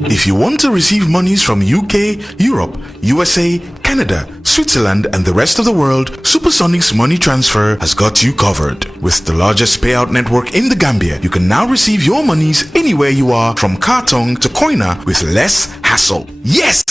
If you want to receive monies from UK, Europe, USA, Canada, Switzerland and the rest of the world, Supersonic's money transfer has got you covered. With the largest payout network in the Gambia, you can now receive your monies anywhere you are, from Kartong to Koina, with less hassle. Yes!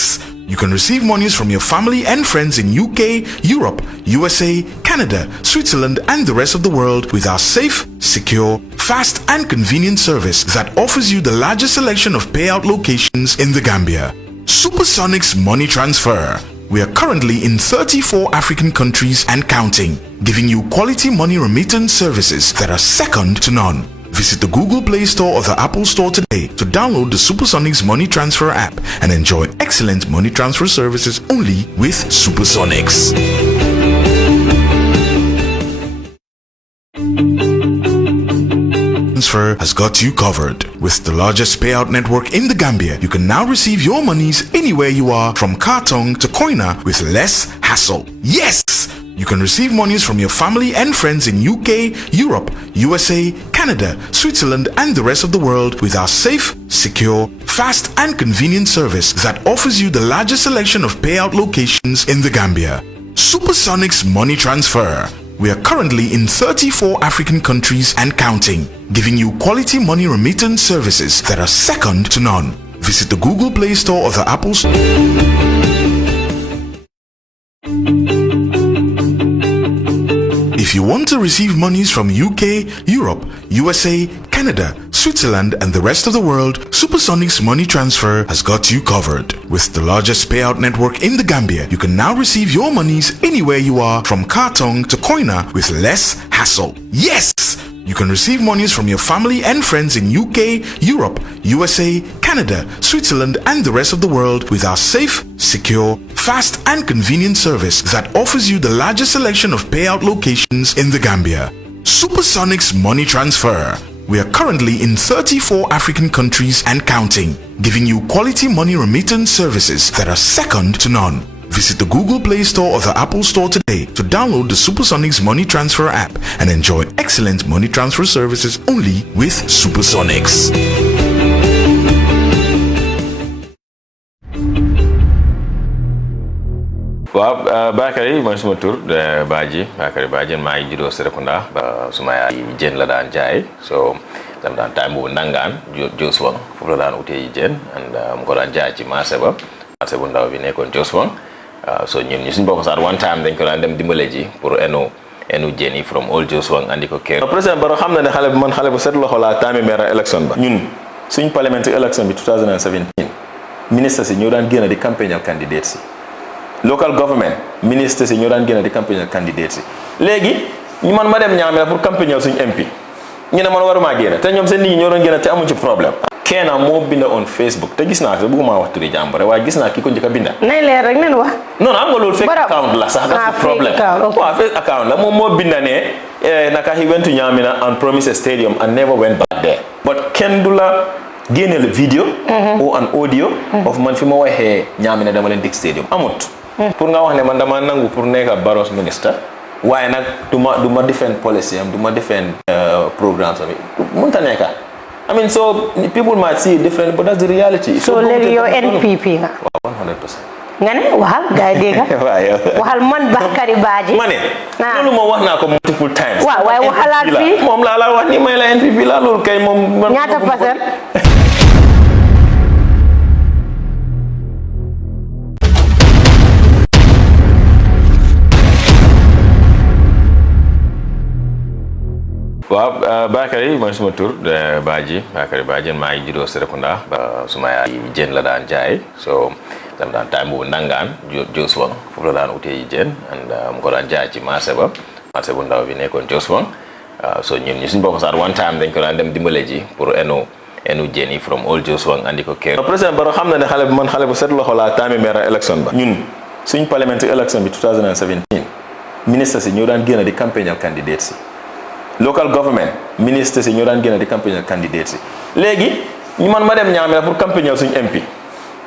You can receive monies from your family and friends in UK, Europe, USA, Canada, Switzerland and the rest of the world with our safe, secure, fast and convenient service that offers you the largest selection of payout locations in the Gambia. Supersonic's money transfer. We are currently in 34 African countries and counting, giving you quality money remittance services that are second to none. Visit the Google Play Store or the Apple Store today to download the Supersonic's Money Transfer app and enjoy excellent money transfer services only with Supersonics. Transfer has got you covered. With the largest payout network in the Gambia, you can now receive your monies anywhere you are, from Kartong to Koina, with less hassle. Yes! You can receive monies from your family and friends in UK, Europe, USA, Canada, Switzerland and the rest of the world with our safe, secure, fast and convenient service that offers you the largest selection of payout locations in the Gambia. Supersonic's money transfer. We are currently in 34 African countries and counting, giving you quality money remittance services that are second to none. Visit the Google Play Store or the Apple Store. If you want to receive monies from UK, Europe, USA, Canada, Switzerland and the rest of the world, Supersonic's money transfer has got you covered. With the largest payout network in the Gambia, you can now receive your monies anywhere you are, from Kartong to Koina, with less hassle. Yes! You can receive monies from your family and friends in UK, Europe, USA, Canada, Switzerland and the rest of the world with our safe, secure, fast and convenient service that offers you the largest selection of payout locations in the Gambia. Supersonic's money transfer. We are currently in 34 African countries and counting, giving you quality money remittance services that are second to none. Visit the Google Play Store or the Apple Store today to download the Supersonic's Money Transfer app and enjoy excellent money transfer services only with Supersonics. Waaw Bakary mooy suma tur Badji Bakary Badji maa ngi juddoo Serekunda suma yaay jën la daan jaay so dam daan time boobu nangaan Joswang foofu la daan utee jën and mu ko daan jaay ci marché bu ndaw bi nekkoon Joswang so ñun ñu suñu bokk sax one time dañ ko daan dem dimbale ji pour enu jën yi from Old Joswang andi ko kër. Président Barrow xam na ne xale bu set loxo laa time maire election ba ñun suñ parliamentary election bi 2017 ministre si ñoo daan génn di campagnal candidate si local government ministre si ñoo daan génn di campagnal candidate si léegi ñu man ma dem ñaamee pour campagnal suñ MP ñu ne man waruma génn te ñoom seen nit ñi ñoo doon génn te amuñ ci problème. kenn moo binda on Facebook te gis naa ko bëgguma wax turi jàmbure waaye gis naa ki ko njëkk a binda. nay leer rek nen wax. non am nga loolu fake account la sax that's the problem. waaw fake account la moom moo binda ne naka he went to Nyamina and promised a stadium and never went back there. but kenn du la génneel video or an audio of man fi ma waxee Nyamina dama leen dig stadium amut. pour nga wax ne man dama nangu pour nekk Barrow's minister waaye nag du ma defend policy am du ma defend programmes am mënta nekk. I mean, so people might see it different, but that's the reality. So, you're NPP? 100%. Ngane wahal gay dega wahal man Bakary Badji mané lolu mo wax nako multiple times wa way wahalat fi mom la wax ni may la NPP la lolu kay mom ñaata passer waaw Bakary mooy suma tur Badji Bakary Badji maa ngi juddoo Serekunda suma yaay jën la daan jaay so dam daan time boobu nangaan Joswang foofu la daan utee jën and mu ko daan jaay ci marché bu ndaw bi nekkoon Joswang so ñun ñu suñu bokk sax one time dañ ko daan dem dimbale ji pour enu jën yi from Old Joswang andi ko kër. Président Barrow xam na ne xale bu set loxo laa time maire election ba ñun suñ parliamentary election bi 2017 ministre si ñoo daan génn di campagnal candidate si local government ministre si ñoo daan génn di campagnal candidate si léegi ñu man ma dem Nyamina pour campagnal suñ MP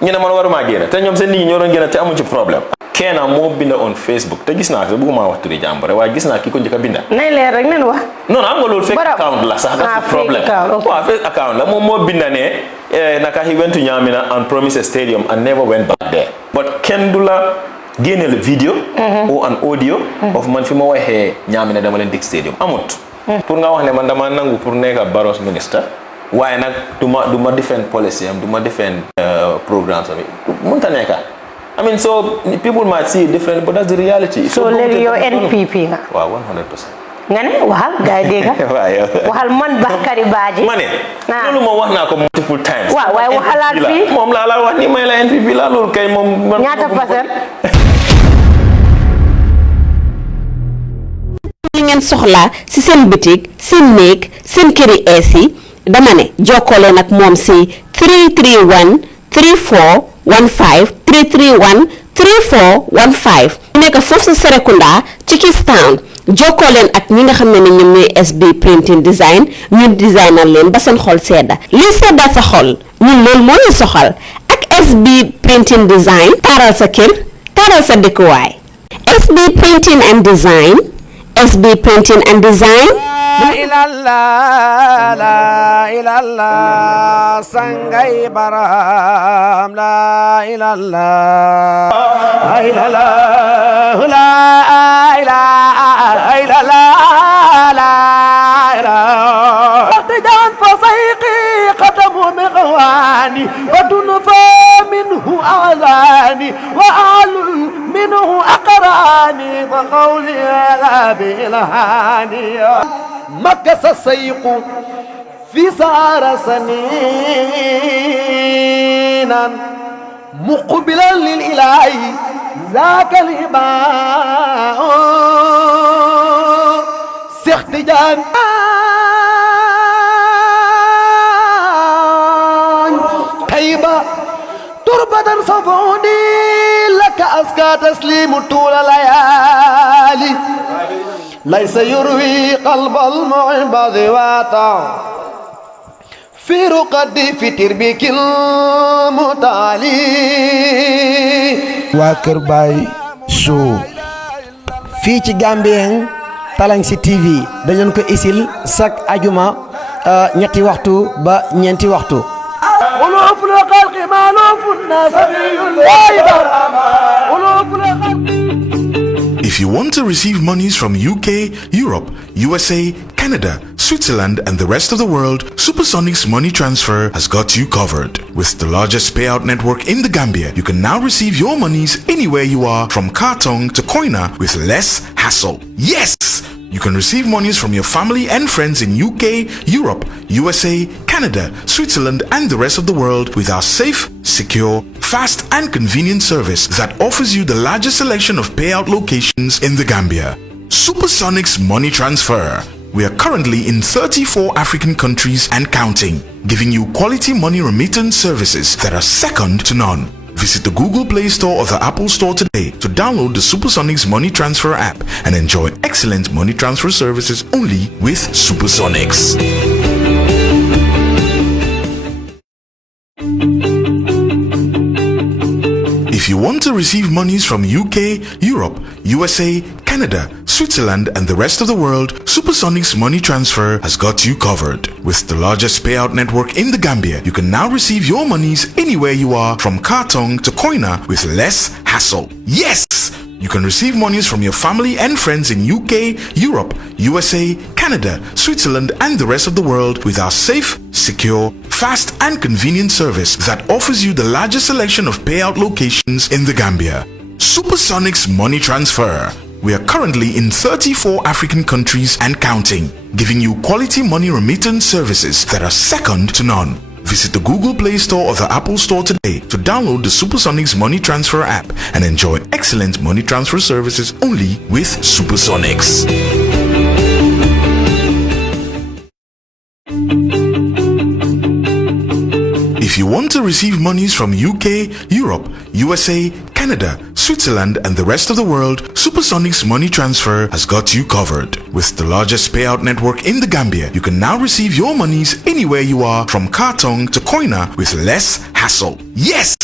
ñu ne man waruma génn te ñoom seen nit ñi ñoo doon génn te amuñ ci problème kenn moo binda on Facebook te gis naa ko bëgguma wax turi jàmbare waaye gis naa ki ko njëkk a binda. nay leer rek nen wax. non am nga loolu fake account la sax dafa problème waaw fake account la moom moo binda ne naka he went to Nyamina and promised a stadium and never went back there but kenn du la génneel video or an audio of man fi ma waxee Nyamina dama leen dig stadium amut pour nga wax ne man dama nangu pour nekk Barrow's minister waaye nag du ma defend policy am du ma defend programmes am mënta nekk I mean so people might see it different but that's the reality. So léegi yow NPP nga. waaw 100%. nga ne waxal gars yi dégg nga. waxal man Bakary Badji. ma ne. loolu moom wax naa ko multiple times. waaw waaye waxalaat fii. moom laa la wax ni may la NPP la loolu kay moom. ñaata %. li ngeen soxlaa si seen boutique seen néeg seen këri ees yi dama ne jokkoo leen ak moom si 331 3415 331 3415 nekk foofu sa Serekunda ci Kistown jokkoo leen ak ñi nga xam ne ñoom ñooy SB printing design ñun designal leen ba seen xol sedda lii sedda sa xol ñun loolu moo ñu soxal ak SB printing design taaral sa kër taaral sa dëkkuwaay SB printing and design SB printing and design la ilallah la ilallah sangay baram la ilallah la ilallah la ilallah la ilallah tijan fasaiqi qadamu mighwani wa dunfa minhu azani wa alul minhu aqrani wa qawli la bilhani مكس السيق في سار سنينا مقبلا للإله ذاك الإباء سيختجان طيبة تربة صفوني لك أزكى تسليم طول الليالي ليس يروي قلب المعبد واتا في رقد في تربيك المتالي waa Baye Show fii ci Gambian Talents TV dañ leen ko isil chaque ajuma ñetti waxtu ba ñeenti waxtu قلوب الخلق مالوف الناس If you want to receive monies from UK, Europe, USA, Canada, Switzerland and the rest of the world, Supersonic's money transfer has got you covered. With the largest payout network in the Gambia, you can now receive your monies anywhere you are from Kartong to Koina with less hassle. Yes! You can receive monies from your family and friends in UK, Europe, USA, Canada, Switzerland and the rest of the world with our safe, secure, fast and convenient service that offers you the largest selection of payout locations in the Gambia. Supersonic's money transfer. We are currently in 34 African countries and counting, giving you quality money remittance services that are second to none. Visit the Google Play Store or the Apple Store today to download the Supersonics Money Transfer app and enjoy excellent money transfer services only with Supersonics. If you want to receive monies from UK, Europe, USA, Canada, Switzerland and the rest of the world, Supersonic's money transfer has got you covered. With the largest payout network in the Gambia, you can now receive your monies anywhere you are from Kartong to Koina with less hassle. Yes! You can receive monies from your family and friends in UK, Europe, USA, Canada, Switzerland and the rest of the world with our safe, secure, fast and convenient service that offers you the largest selection of payout locations in the Gambia. Supersonic's money transfer. We are currently in 34 African countries and counting, giving you quality money remittance services that are second to none. Visit the Google Play Store or the Apple Store today to download the Supersonics Money Transfer app and enjoy excellent money transfer services only with Supersonics. If you want to receive monies from UK, Europe, USA, Canada, Switzerland and the rest of the world, Supersonic's money transfer has got you covered. With the largest payout network in the Gambia, you can now receive your monies anywhere you are from Kartong to Koina with less hassle. Yes!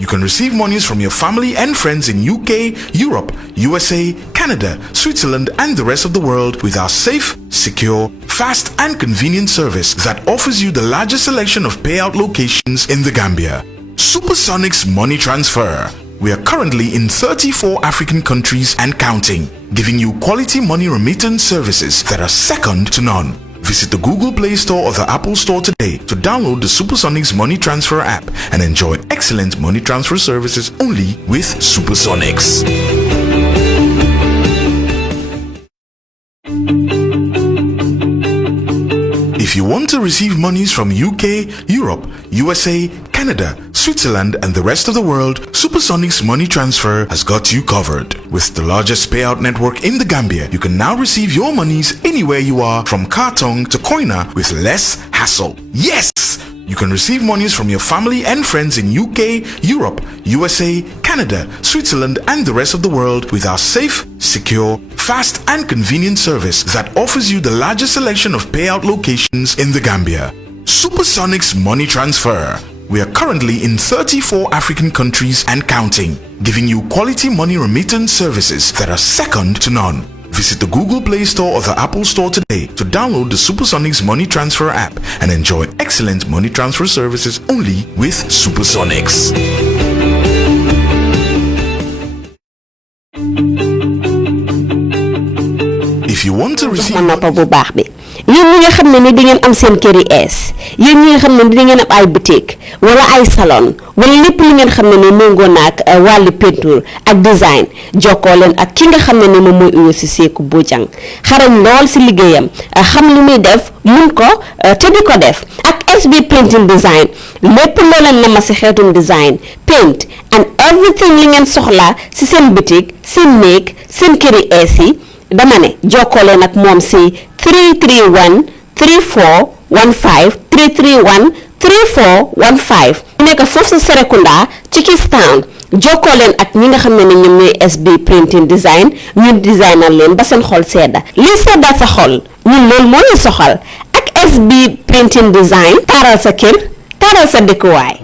You can receive monies from your family and friends in UK, Europe, USA, Canada, Switzerland and the rest of the world with our safe, secure, fast and convenient service that offers you the largest selection of payout locations in the Gambia. Supersonics Money Transfer. We are currently in 34 African countries and counting, giving you quality money remittance services that are second to none. Visit the Google Play Store or the Apple Store today to download the Supersonics Money Transfer app and enjoy excellent money transfer services only with Supersonics. If you want to receive monies from UK, Europe, USA, Canada, Switzerland and the rest of the world, Supersonics Money Transfer has got you covered. With the largest payout network in the Gambia, you can now receive your monies anywhere you are from Kartong to Koina with less hassle. Yes! You can receive monies from your family and friends in UK, Europe, USA, Canada, Switzerland and the rest of the world with our safe, secure, fast and convenient service that offers you the largest selection of payout locations in the Gambia. Supersonics Money Transfer. We are currently in 34 African countries and counting, giving you quality money remittance services that are second to none. Visit the Google Play Store or the Apple Store today to download the Supersonics Money Transfer app and enjoy excellent money transfer services only with Supersonics. If you want to receive yéen ñi nga xam ne ni di ngeen am seen kër yi ees yéen ñi nga xam ne di ngeen am ay boutique wala ay salon wala lépp li ngeen xam ne ni méngoo naag wàllu peinture ak design jokkoo leen ak ki nga xam ne ni moom mooy Uyo Seku Bojang xarañ lool si liggéeyam xam li muy def mun ko te di ko def ak SB printing design lépp loo leen nama si xeetum design paint and everything li ngeen soxla si seen boutique seen néeg seen kër yi ees yi dama ne jokkoo leen ak moom si 331 3415 331 3415 nekk foofu sa Serekunda ci Kistown jokkoo leen ak ñi nga xam ne ñoom ñooy SB printing design ñu designal leen ba seen xol sedda li sedda sa xol ñun loolu moo ñu soxal ak SB printing design taaral sa kër taaral sa dëkkuwaay.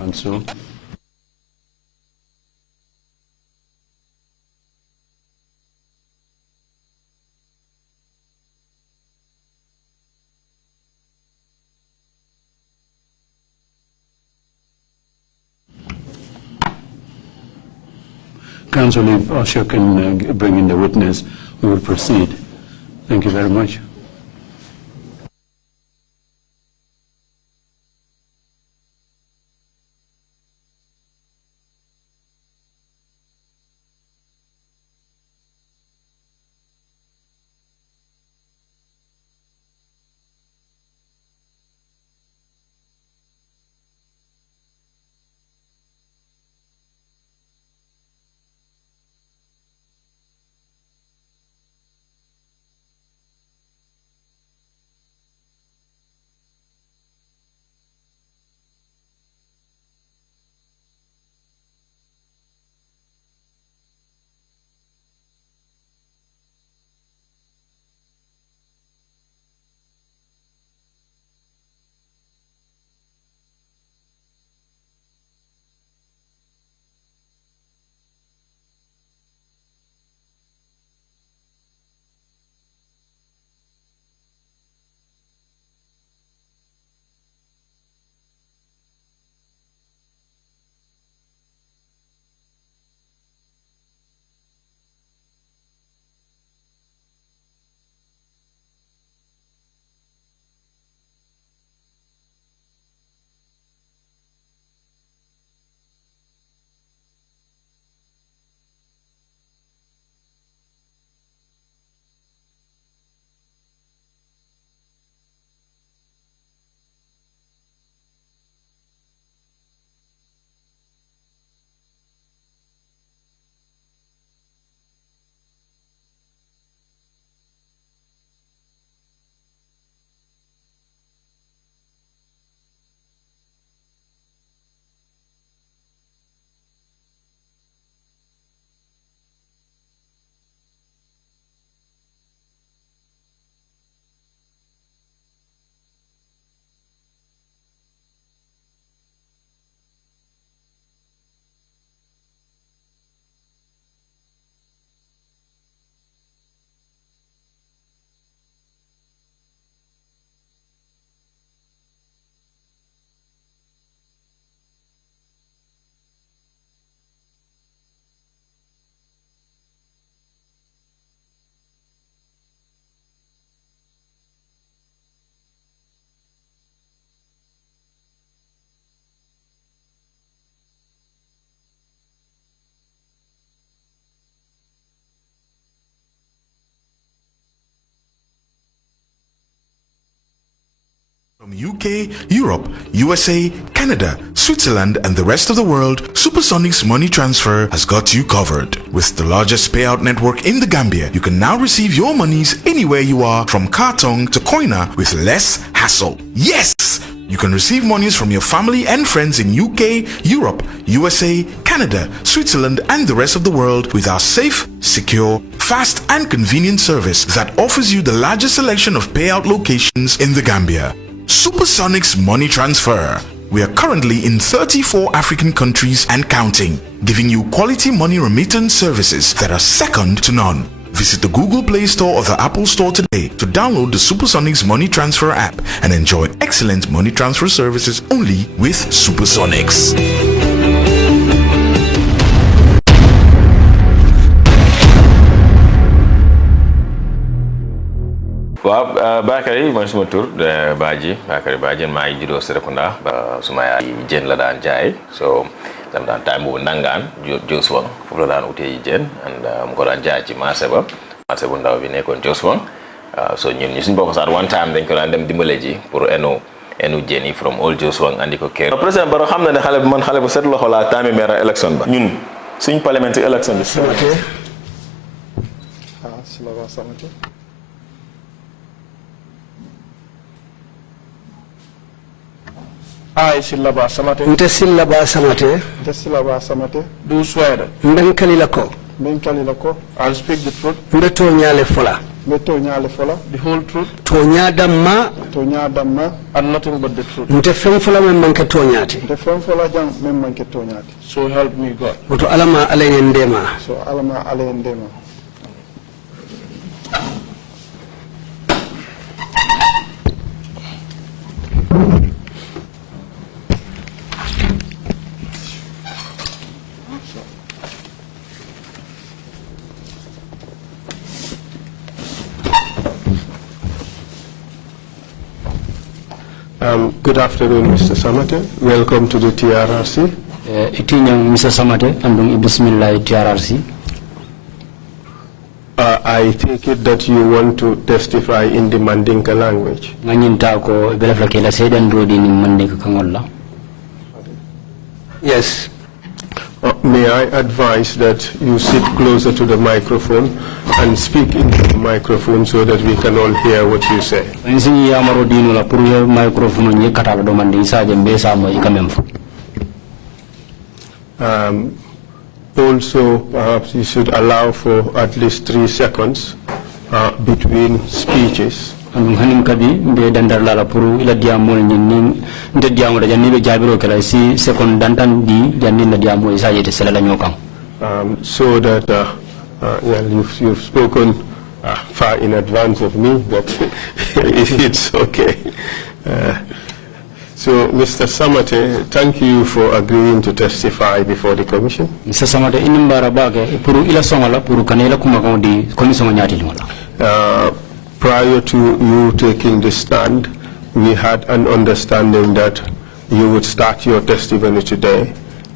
Council, if Usher can bring in the witness, we will proceed. Thank you very much. From UK, Europe, USA, Canada, Switzerland, and the rest of the world, Supersonic's money transfer has got you covered. With the largest payout network in the Gambia, you can now receive your monies anywhere you are, from Kartong to Koina, with less hassle. Yes! You can receive monies from your family and friends in UK, Europe, USA, Canada, Switzerland, and the rest of the world with our safe, secure, fast, and convenient service that offers you the largest selection of payout locations in the Gambia. Supersonic's money transfer. We are currently in 34 African countries and counting, giving you quality money remittance services that are second to none. Visit the Google Play Store or the Apple Store today to download the Supersonic's money transfer app and enjoy excellent money transfer services only with Supersonics. waaw Bakary mooy suma tur Badji Bakary Badji maa ngi juddoo Serekunda suma yaay jën la daan jaay so dam daan time boobu nangaan Joswang foofu la daan utee jën and mu ko daan jaay ci marché bu ndaw bi nekkoon Joswang so ñun ñu suñu bokk sax one time dañ ko daan dem dimbale ji pour enu jën yi from all Joswang andi ko kër président Barrow xam na ne xale bu set loxo laa time maire élection ba ñun suñ parliamentary élection bi Samateh Samateh I, Sillah Samateh. Nte Sillah Samateh. Nte Sillah Samateh. Do swear. Mbenkali lako. Mbenkali lako. I'll speak the truth. Mbeto nyale fola. Mbeto nyale fola. The whole truth. Tonya damma. Tonya damma. And nothing but the truth. Nte fem fola memmanke tonyati. Nte fem fola jang memmanke tonyati. So help me God. Woto alama alayendema. So alama alayendema. Good afternoon, Mr. Samateh. Welcome to the TRRC. Itinyang Mr. Samateh, andung bismillah TRRC. I take it that you want to testify in the Mandinka language. Nganyinta ko belafla kela sedan rodi ni Mandinka kangolla. Yes. May I advise that you sit closer to the microphone and speak into the microphone so that we can all hear what you say. Also, perhaps you should allow for at least 3 seconds between speeches. Hanim kadi be dandar la puru ila diamol ni nde diamol da janni be jabiro kala si second dantan di janni na diamol isa yete sala la nyokam so that well you've spoken far in advance of me, but it's okay. So Mr. Samateh, thank you for agreeing to testify before the commission. Mr. Samateh inimbara bage puru ila songola puru kanela kumaka di commission nyati limola. Prior to you taking the stand, we had an understanding that you would start your testimony today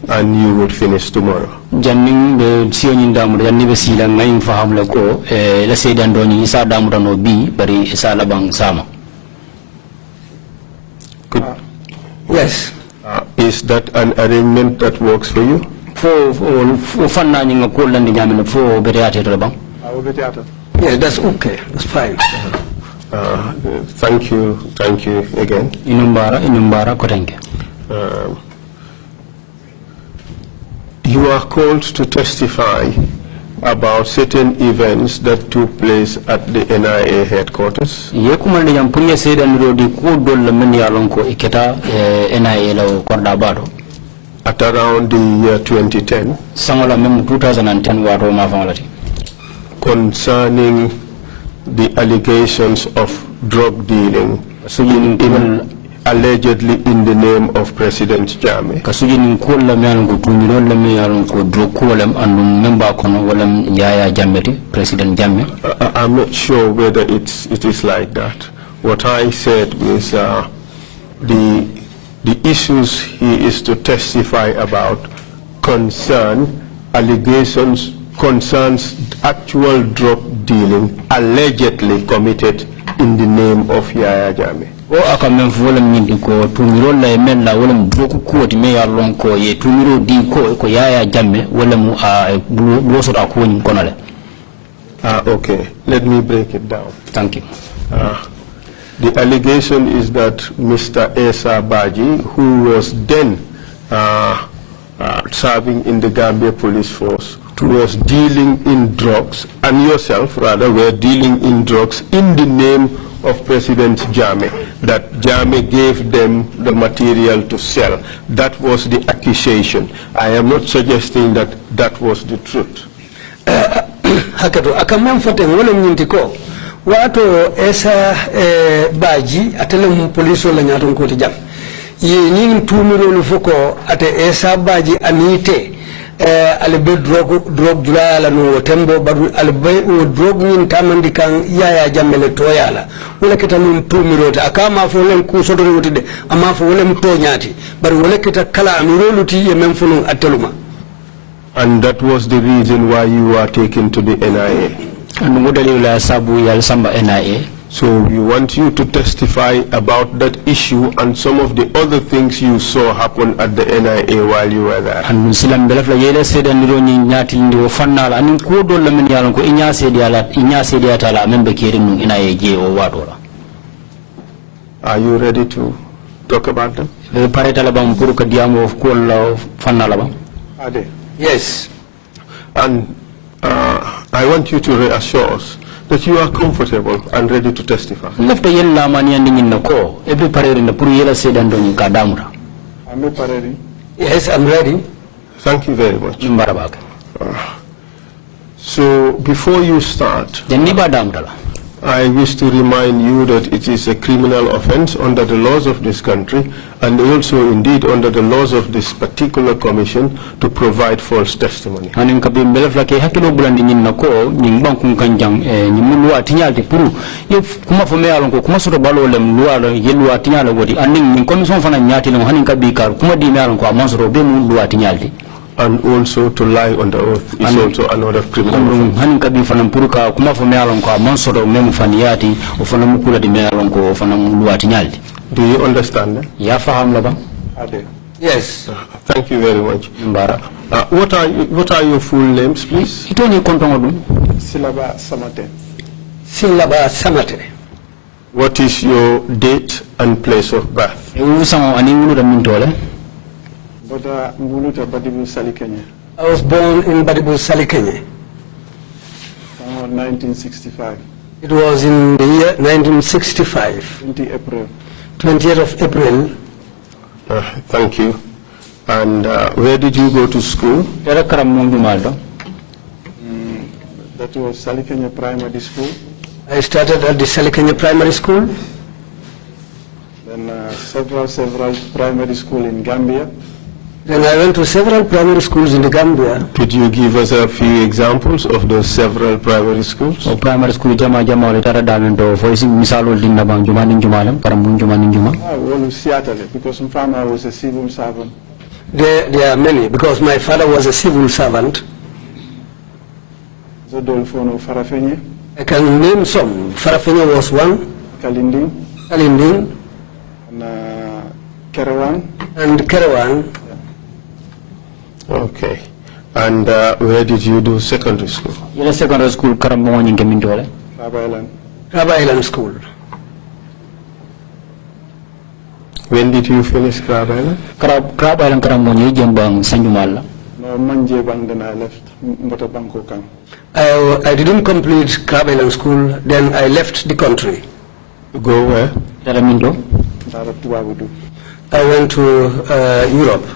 and you would finish tomorrow. Janning be siyonin damu janni be sila ngayin faham la ko la sedan doni isa damu dano bi bari isa labang sama. Good. Yes. Is that an arrangement that works for you? For fanna nyinga ko landi nyamena fo bereate to bang. Yes, that's okay. That's fine. Thank you again. Inumbara kotenke. You are called to testify about certain events that took place at the NIA headquarters. Yekumande jam punya seda nrodi ko dol men yalonko iketa NIA la korda bado. At around the year 2010. Sangola mem 2010 waro ma famalati. Concerning the allegations of drug dealing, allegedly in the name of President Jammeh. President Jammeh. I'm not sure whether it is like that. What I said is the issues he is to testify about concerns actual drug dealing allegedly committed in the name of Yahya Jammeh. o aka men volem nyindi ko tumiro la men la wala bloku ko di me ya lon ko ye tumiro di ko yaya jamme wala mu blo so da ko nyi konale. Okay, let me break it down. Thank you. The allegation is that Mr. Esa Baji, who was then serving in the Gambia police force, was dealing in drugs, and yourself rather were dealing in drugs in the name of President Jammeh, that Jammeh gave them the material to sell. That was the accusation. I am not suggesting that that was the truth. Hakato akamam fote wala mnyintiko wato Esa Baji atele police wala nyaton koti jam ye nying tumiro lufoko ate Esa Baji anite albe drug jula la no tembo baru albe drug nyin tamandi kan yaya jammele toyala wala kita nun tumirote akama fo len ku sodore wotide ama fo wala mto nyati baru wala kita kala amiroluti ye mem funun ateluma. And that was the reason why you were taken to the NIA. And modalila sabu yal samba NIA. So we want you to testify about that issue and some of the other things you saw happen at the NIA while you were there. And silam belafla yele seda ndiro ni nyati ndi ofannala anin ko do la men yalon ko inya sedi atala membe keri mun NIA je o wadola. Are you ready to talk about them? Le pareta la bam pour que diamo ko la fannala bam. Ade. Yes. And I want you to reassure us that you are comfortable and ready to testify. Lefta yella mani andi nyinna ko ebe pareri na pour yela seda ndoni ka damura. Am I ready? Yes, I'm ready. Thank you very much. Mbarabaka. So before you start, Jeniba damdala. I wish to remind you that it is a criminal offense under the laws of this country and also indeed under the laws of this particular commission to provide false testimony. Hanin kabi mbelefla ke hakilo bulandi nyinna ko nyimban kun kanjang nyimulu atinyalti puru ye kuma fo mealon ko kuma soto balo lem lualo ye lu atinyala wodi anin nyin commission fana nyati no hanin kabi kar kuma di mealon ko amonsoro be mu lu atinyalti. And also to lie on the oath is also another criminal offense. Hanin kabi fana puruka kuma fo mealon ko amonsoro memu faniyati o fana mu kula di mealon ko fana mu lu atinyalti. Do you understand that? Ya faham laba? Yes. Thank you very much. What are your full names, please? Itoni kontongo Sillah Samateh. Sillah Samateh. What is your date and place of birth? I was born in Badibu Sali, Kenya. 1965. It was in the year 1965. 20th of April. Thank you. And where did you go to school? That was Salikenya Primary School. I started at the Salikenya Primary School. Then several primary school in Gambia. Then I went to several primary schools in the Gambia. Could you give us a few examples of those several primary schools? Primary school jama le tara damendo voicing misalo dinna bang jumanin jumalam paramun jumanin juma. Because my father was a civil servant. There are many because my father was a civil servant. I can name some. Farafenye was one. Kalinding. And Kerawan. And Kerawan. Okay. And where did you do secondary school? Yela secondary school karambo nyinge mindole. Raba Island School. When did you finish Crab Island? Crab Island karambo nyinge jembang Sanjumala. No, Manje Bang, then I left Motobanko Kang. I didn't complete Crab Island School, then I left the country. Go where? Taramindo. I went to Europe.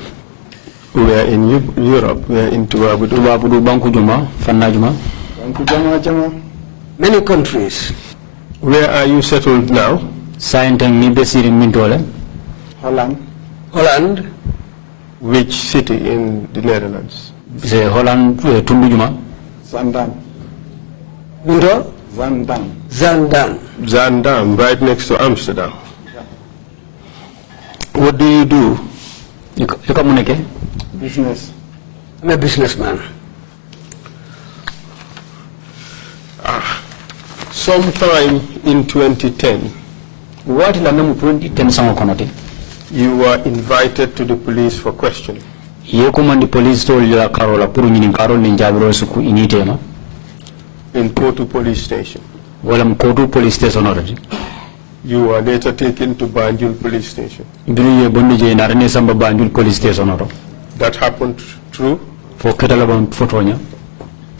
We are in Europe. We are in Tuwabudu. Banku Juma, Fanna Juma. Many countries. Where are you settled now? Sainteng Nibesir in Mindole. Holland. Which city in the Netherlands? Holland, Tundu Juma. Zandam. Mindo? Zandam. Zandam, right next to Amsterdam. What do you do? Business. I'm a businessman. Sometime in 2010, What la namu 2010 sango konote. You were invited to the police for questioning. Ye command police told la karola puru nyini karol ni jabiro suku initema. In Kotu police station. Wala Kotu police station already. You were later taken to Banjul police station. Bili ye bondi je narane samba Banjul police station oro. That happened true? For ketala ban fotonya.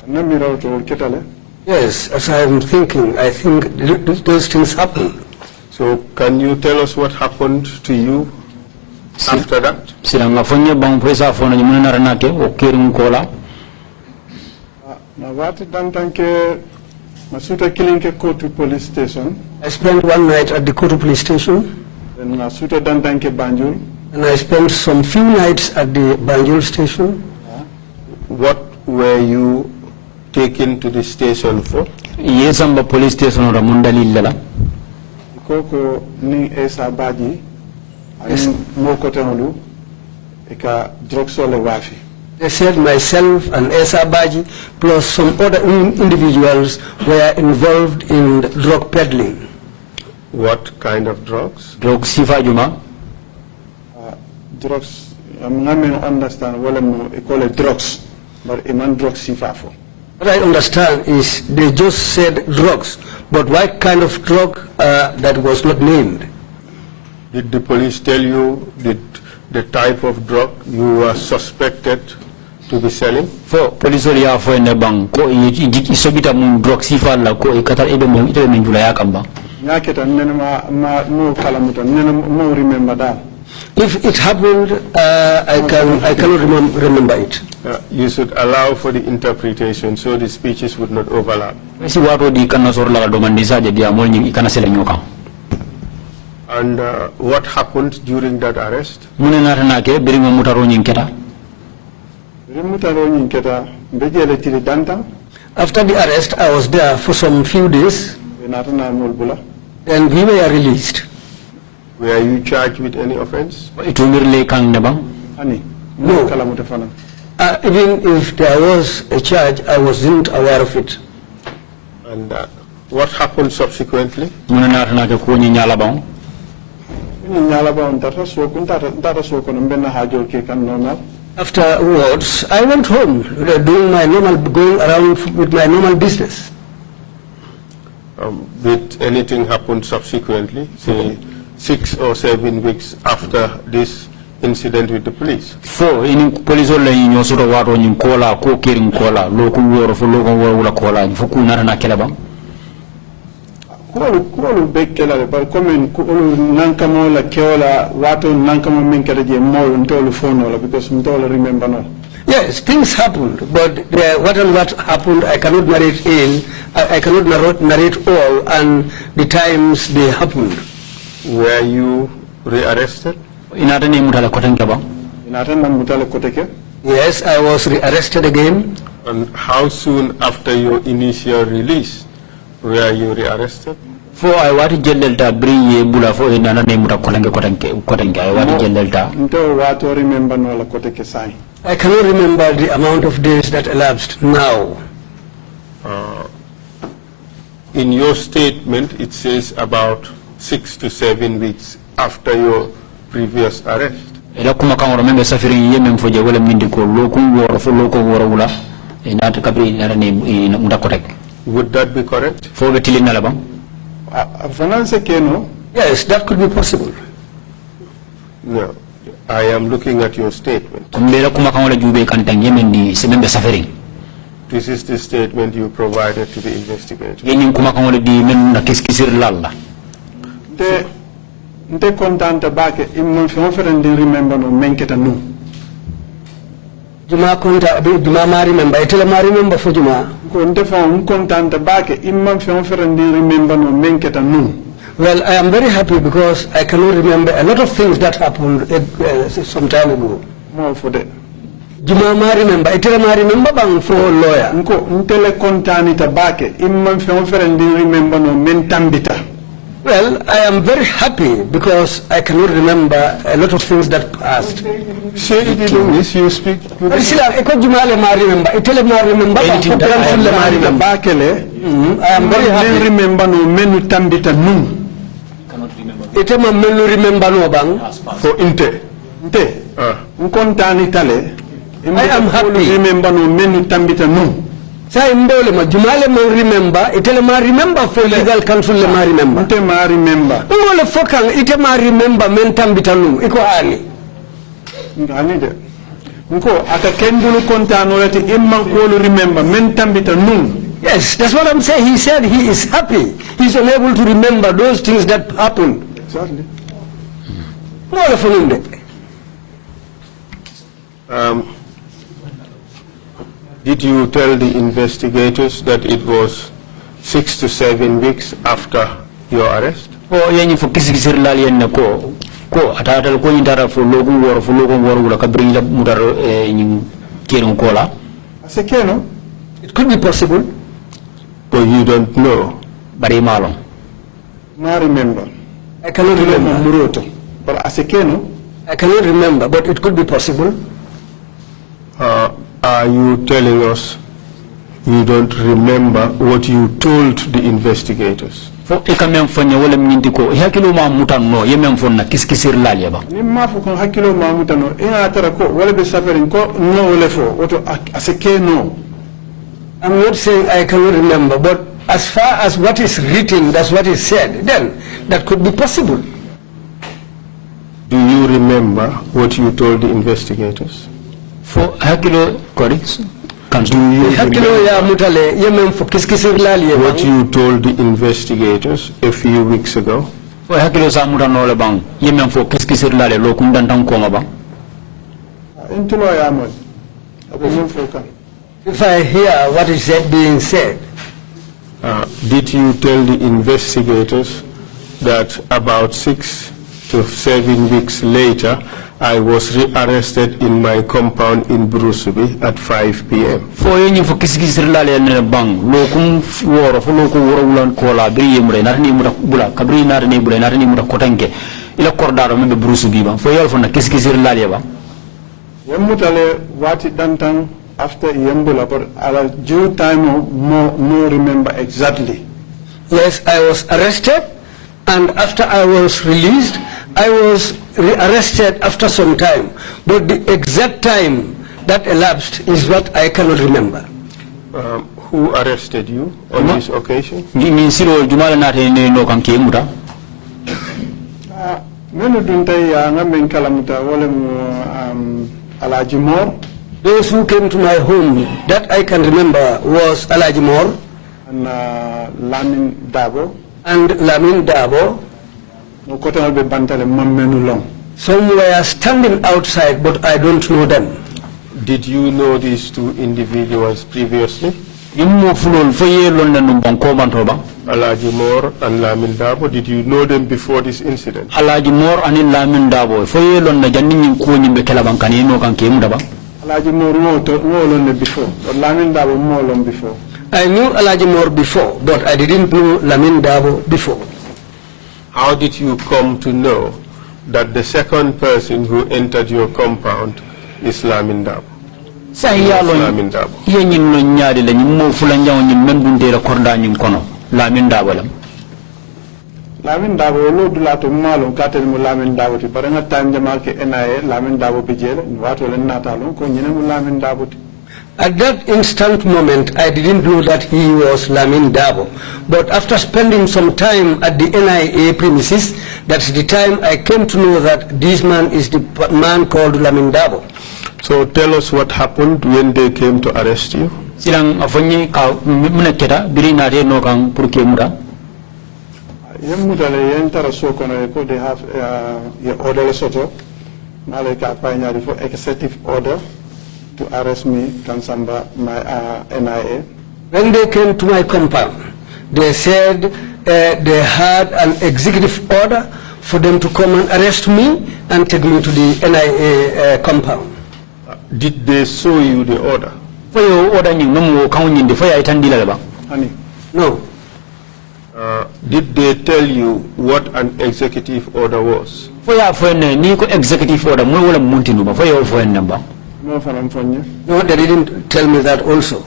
Namiro to ketale. Yes, as I am thinking, I think those things happen. So can you tell us what happened to you after that? Siranga fonya bang presa fona nyimuna naranake o kirin kola. Na wati dantanke masuta kilinke Kotu police station. I spent one night at the Kotu police station. Then masuta dantanke Banjul. And I spent some few nights at the Banjul station. What were you taken to the station for? Yesamba police station ora mundali lala. Koko ni esa baji ani moko tengulu eka drugs ole wafi. They said myself and Esa Baji plus some other individuals were involved in drug peddling. What kind of drugs? Drugs sifa juma. Drugs, I'm not understand what I call it drugs, but iman drugs sifa for. What I understand is they just said drugs, but what kind of drug that was not named. Did the police tell you the type of drug you were suspected to be selling? For police ya for ne bang ko isobita mun drug sifa la ko ikata ebe men jula yakamba. Nyaketa nena ma no kalamuta nena mo remember that. If it happened, I cannot remember it. You should allow for the interpretation so the speeches would not overlap. Si wato di kana sorla do mandisa je dia mol ni ikana sele nyoka. And what happened during that arrest? Munena tanake biringo mutaro nyinketa. After the arrest, I was there for some few days. Then we were released. Were you charged with any offense? No. Even if there was a charge, I wasn't aware of it. And what happened subsequently? Afterwards, I went home, doing my going around with my normal business. Did anything happen subsequently, say 6 or 7 weeks after this incident with the police? For in police all in your sort of water in cola, cooking cola, local war for local war cola, and Fukuna na Kelabang. Kulu big killer, but come Kulu Nankamo la Keola, Wato Nankamo Minkaje more until phone because Mtola remember no. Yes, things happened, but what happened I cannot narrate I cannot narrate all and the times they happened. Were you rearrested? Yes, I was rearrested again. And how soon after your initial release were you rearrested? For I want to Delta bring Bula for another name of Kotenga. I want to Delta. Remember no Koteke sign. I cannot remember the amount of days that elapsed now. In your statement, it says about 6 to 7 weeks after your previous arrest. Would that be correct? Yes, that could be possible. No, I am looking at your statement. This is the statement you provided to the investigator. Nte kontanta bake imman fi oferende remember no menketa nu. Juma konta juma ma remember itela ma remember fo juma. Ko nte fa kontanta bake imman fi oferende remember no menketa nu. Well, I am very happy because I cannot remember a lot of things that happened some time ago. More for that. Juma ma remember itela ma remember bang for lawyer. Nko ntele kontani tabake imman fi oferende remember no mentambita. Well, I am very happy because I cannot remember a lot of things that passed. Say it in English, you speak. Sillah, I remember. I am very happy. Remember no menu tambita nu. itema melu remember no bang. For inte. Nkontani tale. I am happy. Remember no menu tambita no. Say mbole ma jumale ma remember itele ma remember for legal counsel le ma remember. Ite ma remember. Ngole fokang ite ma remember men tambita no iko ani. Ngani de. Nko aka kendulu kontano lati imman ko remember men tambita no. Yes, that's what I'm saying. He said he is happy. He's unable to remember those things that happened. Exactly. Ngole fonunde. Did you tell the investigators that it was 6 to 7 weeks after your arrest? Oh, yenyi fo kisi lali enne ko atata ko yindara fo logo woro wala kabri la mudar nyi kero kola. Asekeno? It could be possible. But you don't know. Bari malo. I remember. I cannot remember. But asekeno? I cannot remember, but it could be possible. Are you telling us you don't remember what you told the investigators? Fo ekamem fanya wala mnyindi ko hakilo ma mutano yemem fonna kiskisir lali ba. Ni mafu ko hakilo ma mutano ina tara ko wala be suffering ko no wala fo woto asekeno. I'm not saying I cannot remember, but as far as what is written, that's what is said, then that could be possible. Do you remember what you told the investigators? For hakilo kori do you remember what you told the investigators a few weeks ago? For hakilo sa mutano le bang yemem fo kiskisir lali lo kundantan ko ma ba. Intulo ya mo. Abo fo kan. If I hear what is being said. Did you tell the investigators that about 6 to 7 weeks later, I was rearrested in my compound in Brusubi at 5 p.m. For any for kisikisir lale ne bang lokum woro fo loko woro wulan kola be yemre narni muda bula kabri narni bula narni muda kotanke ila kordaro membe Brusubi ba fo yol fo na kisikisir lale ba yemutale wati dantan after yembula but ala due time no remember exactly. Yes, I was arrested, and after I was released, I was rearrested after some time, but the exact time that elapsed is what I cannot remember. Who arrested you on this occasion? Ni silo jumala na ne no kan ke muda. Menu duntai ya ngamen kalamuta wole Alaji Mor. Those who came to my home that I can remember was Alaji Mor and Lamin Dabo. And Lamin Dabo. Some were standing outside, but I don't know them. Did you know these two individuals previously? Alaji Mor and Lamin Dabo, did you know them before this incident? Alaji Mor and Lamin Dabo, Alaji Mor no before, but Lamin Dabo more before. I knew Alaji Mor before, but I didn't know Lamin Dabo before. How did you come to know that the second person who entered your compound is Lamin Dabo? Lamin Dabo. Yenyin no nyaade la nyimo fulanja woni membunde la korda nyim kono. Lamin Dabo lam. Lamin Dabo lo dulato malo katel mo Lamin Dabo ti baranga time jamal ke NIA Lamin Dabo bijele wato len natalo ko nyene mo Lamin Dabo ti. At that instant moment, I didn't know that he was Lamin Dabo. But after spending some time at the NIA premises, that's the time I came to know that this man is the man called Lamin Dabo. So tell us what happened when they came to arrest you. Silang afonye ka munaketa birina de no kan purke muda. Yemuda le yentara sokono ko they have order soto. Nale ka pa nyari for executive order to arrest me, Kansamba, my NIA. When they came to my compound, they said they had an executive order for them to come and arrest me and take me to the NIA compound. Did they show you the order? For your order, you know, counting the fire itandila. No. Did they tell you what an executive order was? For your friend, Nico executive order, more than Montinu, for your friend number. No, they didn't tell me that also.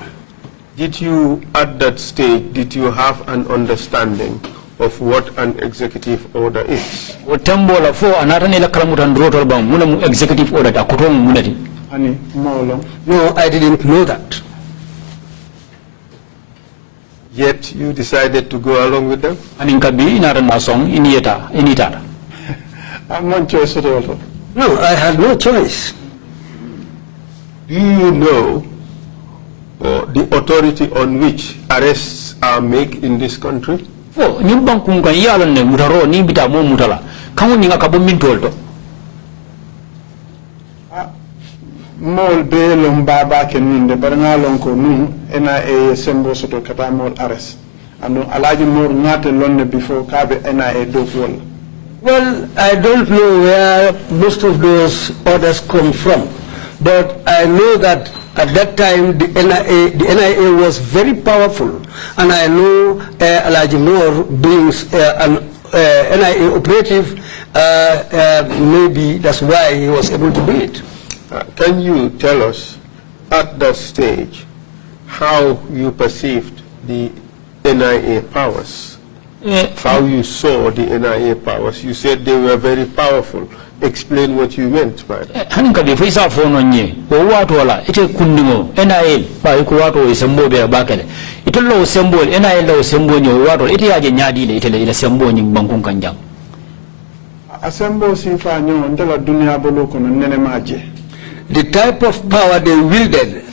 Did you, at that stage, did you have an understanding of what an executive order is? Tembola fo anata ne la kalamutan rotol bang muna executive order ta kutom munati. Ani molo. No, I didn't know that. Yet you decided to go along with them? Anin kabi inara na song inita. I'm not choice at all. No, I had no choice. Do you know the authority on which arrests are made in this country? Fo nyumbang kung kan yalan ne mutaro ni bita mo mutala. Kamu ninga kabo mintolto. Mol be lomba ba keninde barangalon ko nu NIA sembo soto kata mol arrest. Ando alaji mor ngate lonne before kabe NIA do wol. Well, I don't know where most of those orders come from, but I know that at that time the NIA was very powerful, and I know Alaji Moore being an NIA operative, maybe that's why he was able to do it. Can you tell us at that stage how you perceived the NIA powers? How you saw the NIA powers? You said they were very powerful. Explain what you meant by that. Haninka de fisa fono nye o watu wala ite kundimo NIA ba iko watu sembo be bakale ito lo sembo NIA lo sembo nye o watu ite yaje nyadi le ite le sembo nyi bankun kanjang asembo sifa nyo ndela dunia bolo kono nene maje. The type of power they wielded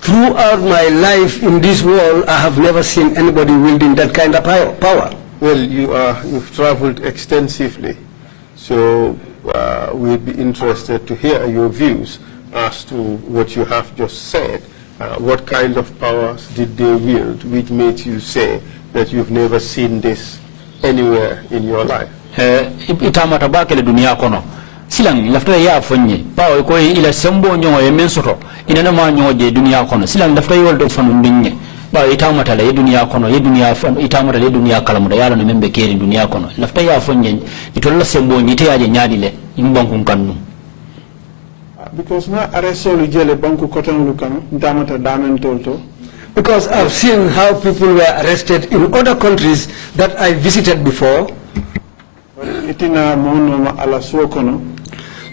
throughout my life in this world, I have never seen anybody wielding that kind of power. Well, you've traveled extensively, so we'd be interested to hear your views as to what you have just said. What kind of powers did they wield which made you say that you've never seen this anywhere in your life? Itamata bakele dunia kono silang lafta ya fonye bawo ko ila sembo nyongo e mensoto inana ma nyoje dunia kono silang lafta yol do fanu binye bawo itamata la dunia kono ye dunia fan itamata le dunia kalamuda yalo no membe keri dunia kono lafta ya fonye itolla sembo nyite yaje nyaadi le imbanku kannu because na arresol jele banku kotan lukano ndamata damen tolto. Because I've seen how people were arrested in other countries that I visited before. Itina mono ala suokono.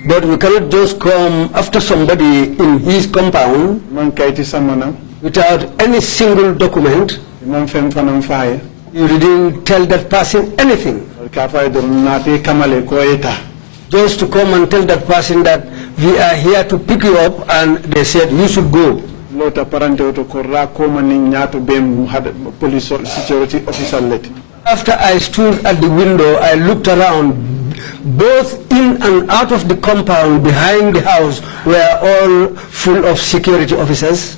But we cannot just come after somebody in his compound without any single document. You didn't tell that person anything. Just to come and tell that person that we are here to pick you up, and they said you should go. Police security officer. After I stood at the window, I looked around. Both in and out of the compound behind the house were all full of security officers.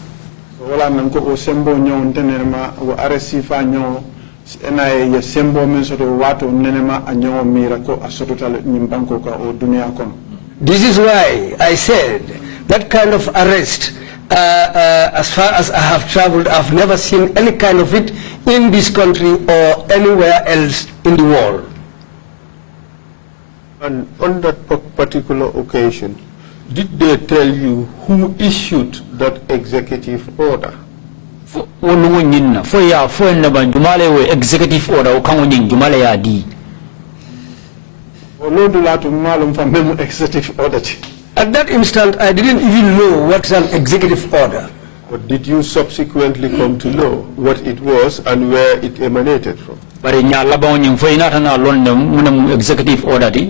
This is why I said that kind of arrest, as far as I have traveled, I've never seen any kind of it in this country or anywhere else in the world. And on that particular occasion, did they tell you who issued that executive order? Executive order executive order. At that instant, I didn't even know what's an executive order. But did you subsequently come to know what it was and where it emanated from? Executive order and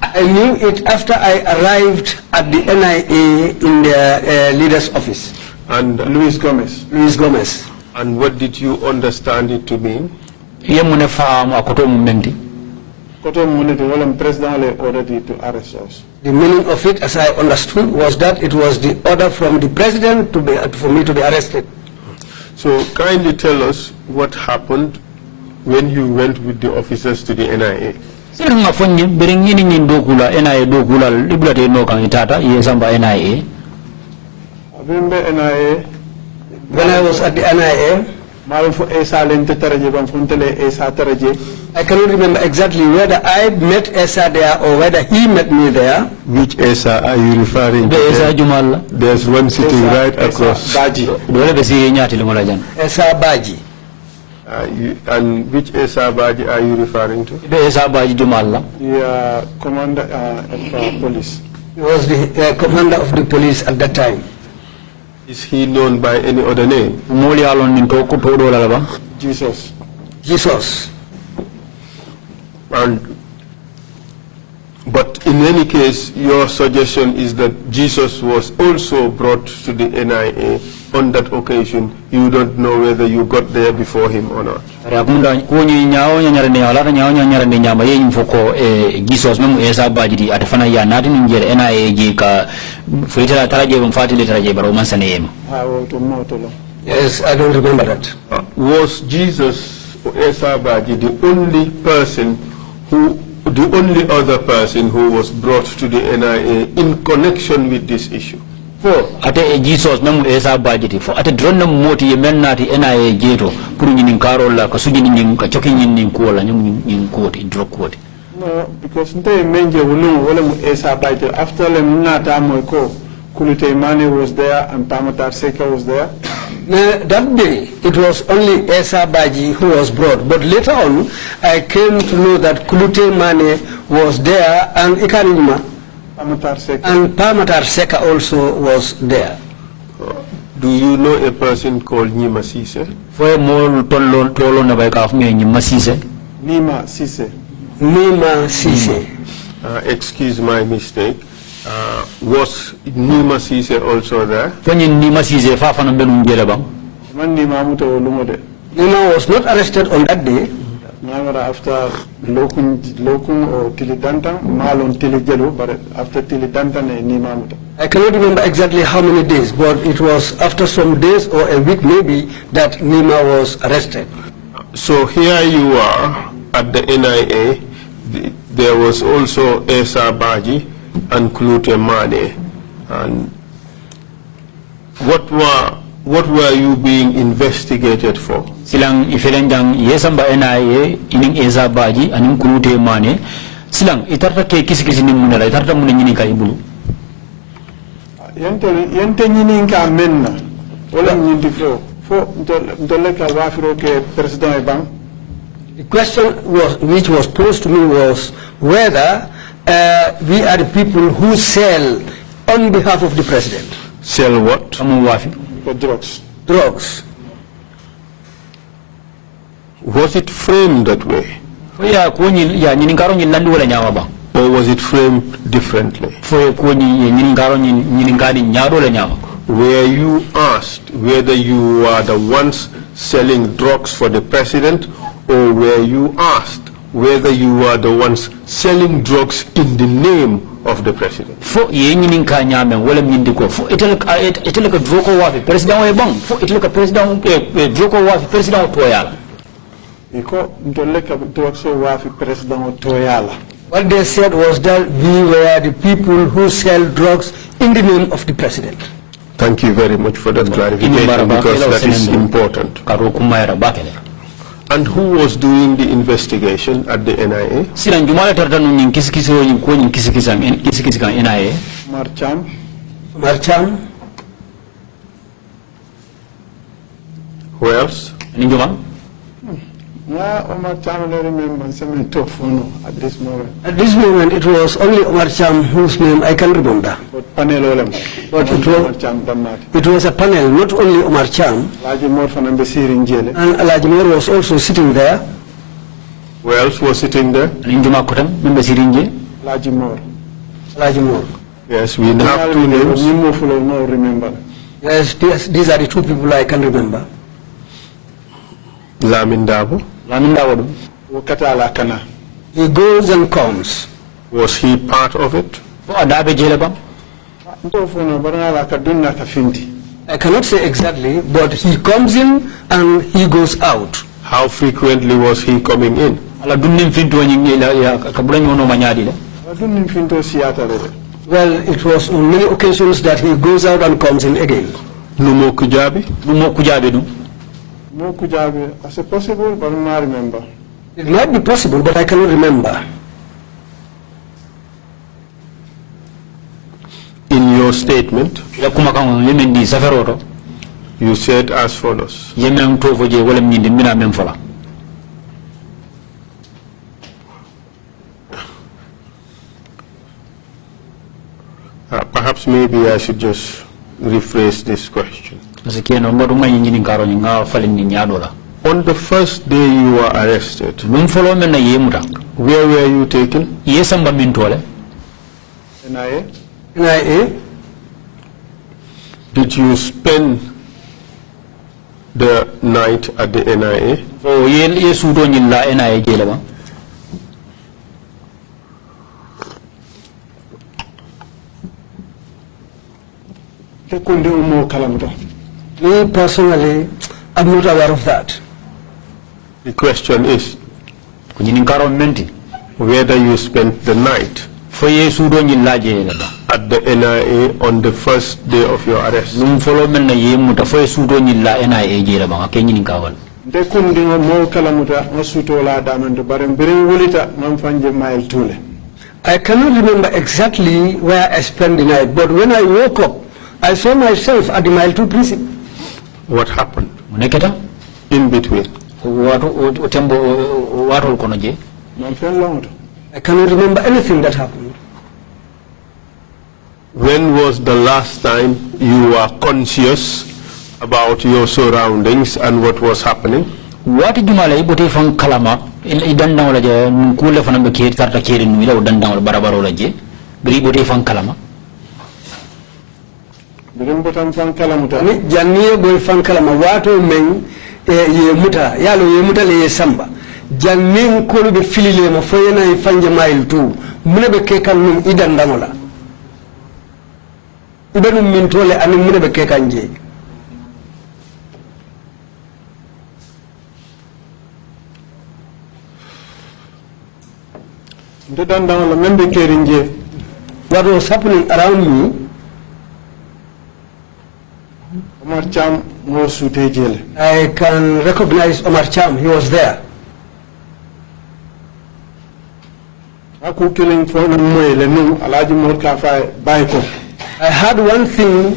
I knew it after I arrived at the NIA in the leader's office. And Luis Gomez. And what did you understand it to mean? The meaning of it, as I understood, was that it was the order from the president for me to be arrested. So kindly tell us what happened when you went with the officers to the NIA. When I was at the NIA, I cannot remember exactly whether I met Esa there or whether he met me there. Which Esa are you referring to? There's one sitting right across. Baji. Esa Baji. And which Esa Baji are you referring to? Yeah, commander of police. He was the commander of the police at that time. Is he known by any other name? Jesus. Jesus. But in any case, your suggestion is that Jesus was also brought to the NIA on that occasion. You don't know whether you got there before him or not. Yes, I don't remember that. Was Jesus Esa Baji the only person the only other person who was brought to the NIA in connection with this issue? For ate Jesus memu Esa Baji for ate drone moti yemennati NIA jeto pour ñin karola ka suji ñin ka choki ñin ko la ñin ko ti drop ko ti. No, because nte menje wulu wala mu Esa Baji after le nata moy ko Kulute Mane was there and Pamatar Seka was there. That day, it was only Esa Baji who was brought. But later on, I came to know that Kulute Mane was there and Ikanima. And Pamatar Seka also was there. Do you know a person called Nima Sise? Nima Sise. Nima Sise. Excuse my mistake. Was Nima Sise also there? Nima was not arrested on that day. After Lokum or Tilidanta, Malon Tilijelu, but after Tilidanta, Nima. I cannot remember exactly how many days, but it was after some days or a week maybe that Nima was arrested. So here you are at the NIA. There was also Esa Baji and Kulute Mane. And what were you being investigated for? Silang ifelenjang yesamba NIA ining Esa Baji aning Kulute Mane. Silang itarta ke kisi ni munala itarta muna nyini ka ibulu. Yente nyini ka menna. Wala nyindi fo ndole ka wafiro ke president e bang. The question which was posed to me was whether we are the people who sell on behalf of the president. Sell what? For drugs. Drugs. Was it framed that way? Or was it framed differently? Were you asked whether you are the ones selling drugs for the president, or were you asked whether you are the ones selling drugs in the name of the president? For yenin kanyame wala mindiko for iteleka droko wafi president wa bang for iteleka president droko wafi president toyala iko ndoleka drugs wafi president toyala. What they said was that we were the people who sell drugs in the name of the president. Thank you very much for that clarification, because that is important. And who was doing the investigation at the NIA? NIA. Marcham. Who else? Omar Cham, I remember at this moment. At this moment, it was only Omar Cham whose name I can remember. But it was a panel, not only Omar Cham. And Alajimor was also sitting there. Who else was sitting there? Alajimor. Yes, we have two names. Yes, these are the two people I can remember. Lamindabo. He goes and comes. Was he part of it? I cannot say exactly, but he comes in and he goes out. How frequently was he coming in? Well, it was on many occasions that he goes out and comes in again. Numo Kujabi? Mo kujabi, as a possible, but I don't remember. It might be possible, but I cannot remember. In your statement, you said as follows. Perhaps maybe I should just rephrase this question. On the first day you were arrested, where were you taken? NIA? NIA? Did you spend the night at the NIA? Me personally, I'm not aware of that. The question is whether you spent the night at the NIA on the first day of your arrest. I cannot remember exactly where I spent the night, but when I woke up, I saw myself at the Mile 2 prison. What happened in between? I cannot remember anything that happened. When was the last time you were conscious about your surroundings and what was happening? What did you say from Kalama? Idan na wala je nkule fana be kiri tarta kiri nuila udan na wala barabara wala je beri bote fan Kalama. Birim botam fan Kalama ta. Ni janiye boy fan Kalama wato men ye muta yalo ye muta le samba. Janin ko be filile ma foyena fanje Mile 2 mune be ke kan num idan dangola. Ibenu min tole ani mune be ke kanje. What was happening around me? Omar Cham was jail. I can recognize Omar Cham, he was there. I had one thing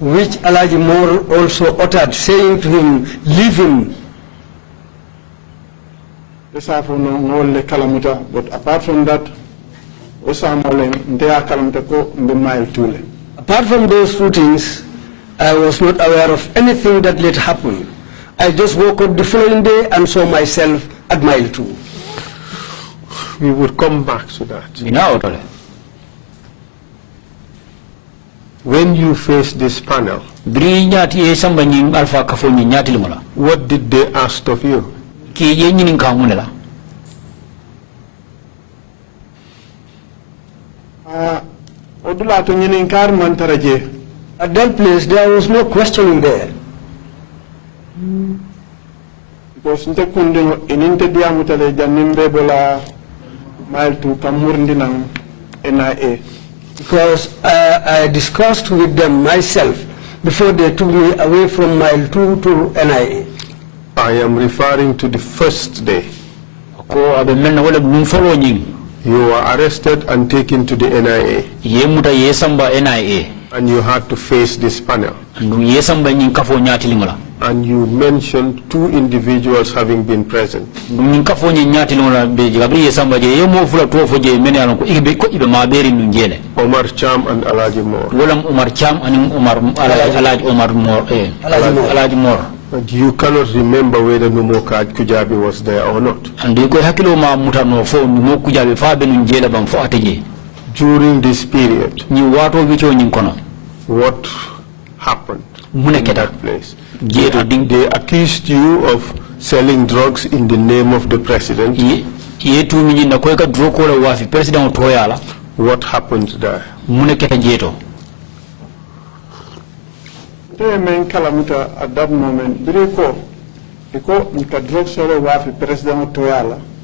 which Alaji Moore also uttered, saying to him, leave him. But apart from that, apart from those two things, I was not aware of anything that let happen. I just woke up the following day and saw myself at Mile 2. We would come back to that. When you faced this panel, what did they ask of you? At that place, there was no questioning there. Because Because I discussed with them myself before they took me away from Mile 2 to NIA. I am referring to the first day. You were arrested and taken to the NIA. And you had to face this panel. And you mentioned two individuals having been present. Omar Cham and Alaji Moore. But you cannot remember whether Numoka Kujabi was there or not. During this period, what happened in that place? They accused you of selling drugs in the name of the president. What happened there? At that moment,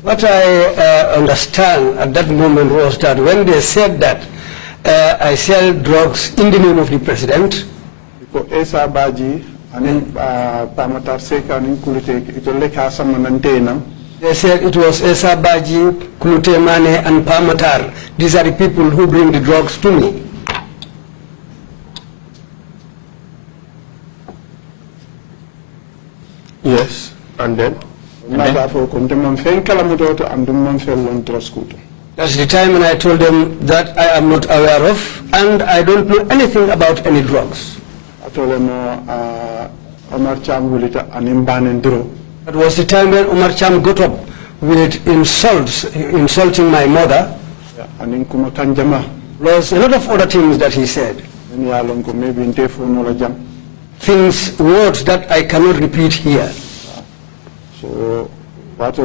What I understand at that moment was that when they said that I sell drugs in the name of the president, They said it was Esa Baji, Kulute Mane, and Pamatar. These are the people who bring the drugs to me. Yes, and then? That's the time when I told them that I am not aware of, and I don't know anything about any drugs. I told them that was the time when Omar Cham got up with insulting my mother. Plus a lot of other things that he said. Words that I cannot repeat here. So, that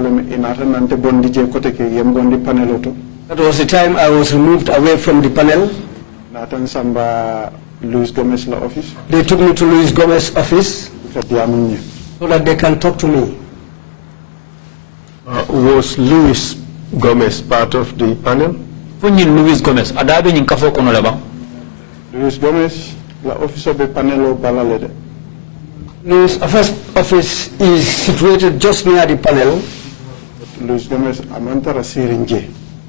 was the time I was removed away from the panel. They took me to Luis Gomez's office so that they can talk to me. Was Luis Gomez part of the panel? Luis Gomez, Luis Gomez, la office of the panel balalede. Luis' office is situated just near the panel. Luis Gomez amantara sirinje.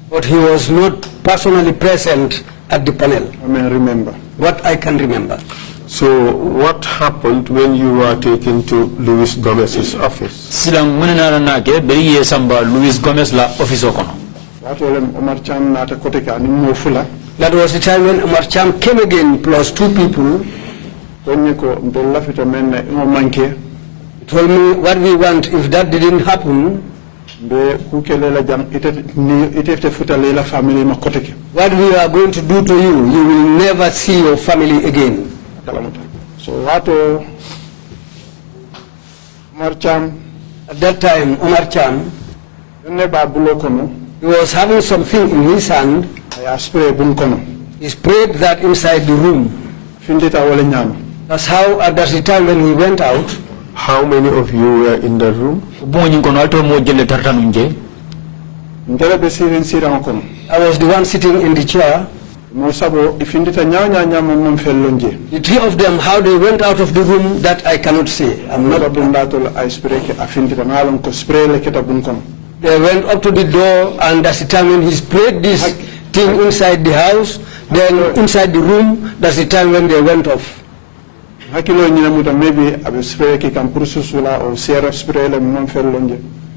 But he was not personally present at the panel. I may remember. What I can remember. So what happened when you were taken to Luis Gomez's office? Silang munana na ke beri samba Luis Gomez la office okono. That was the time when Omar Cham came again plus two people. He told me what we want. If that didn't happen, what we are going to do to you, you will never see your family again. So what Omar Cham, at that time, Omar Cham, he was having something in his hand. He sprayed that inside the room. That's how, that's the time when he went out. How many of you were in the room? I was the one sitting in the chair. The three of them, how they went out of the room, that I cannot say. I'm not. They went up to the door, and that's the time when he sprayed this thing inside the house, then inside the room, that's the time when they went off. Maybe I will spray or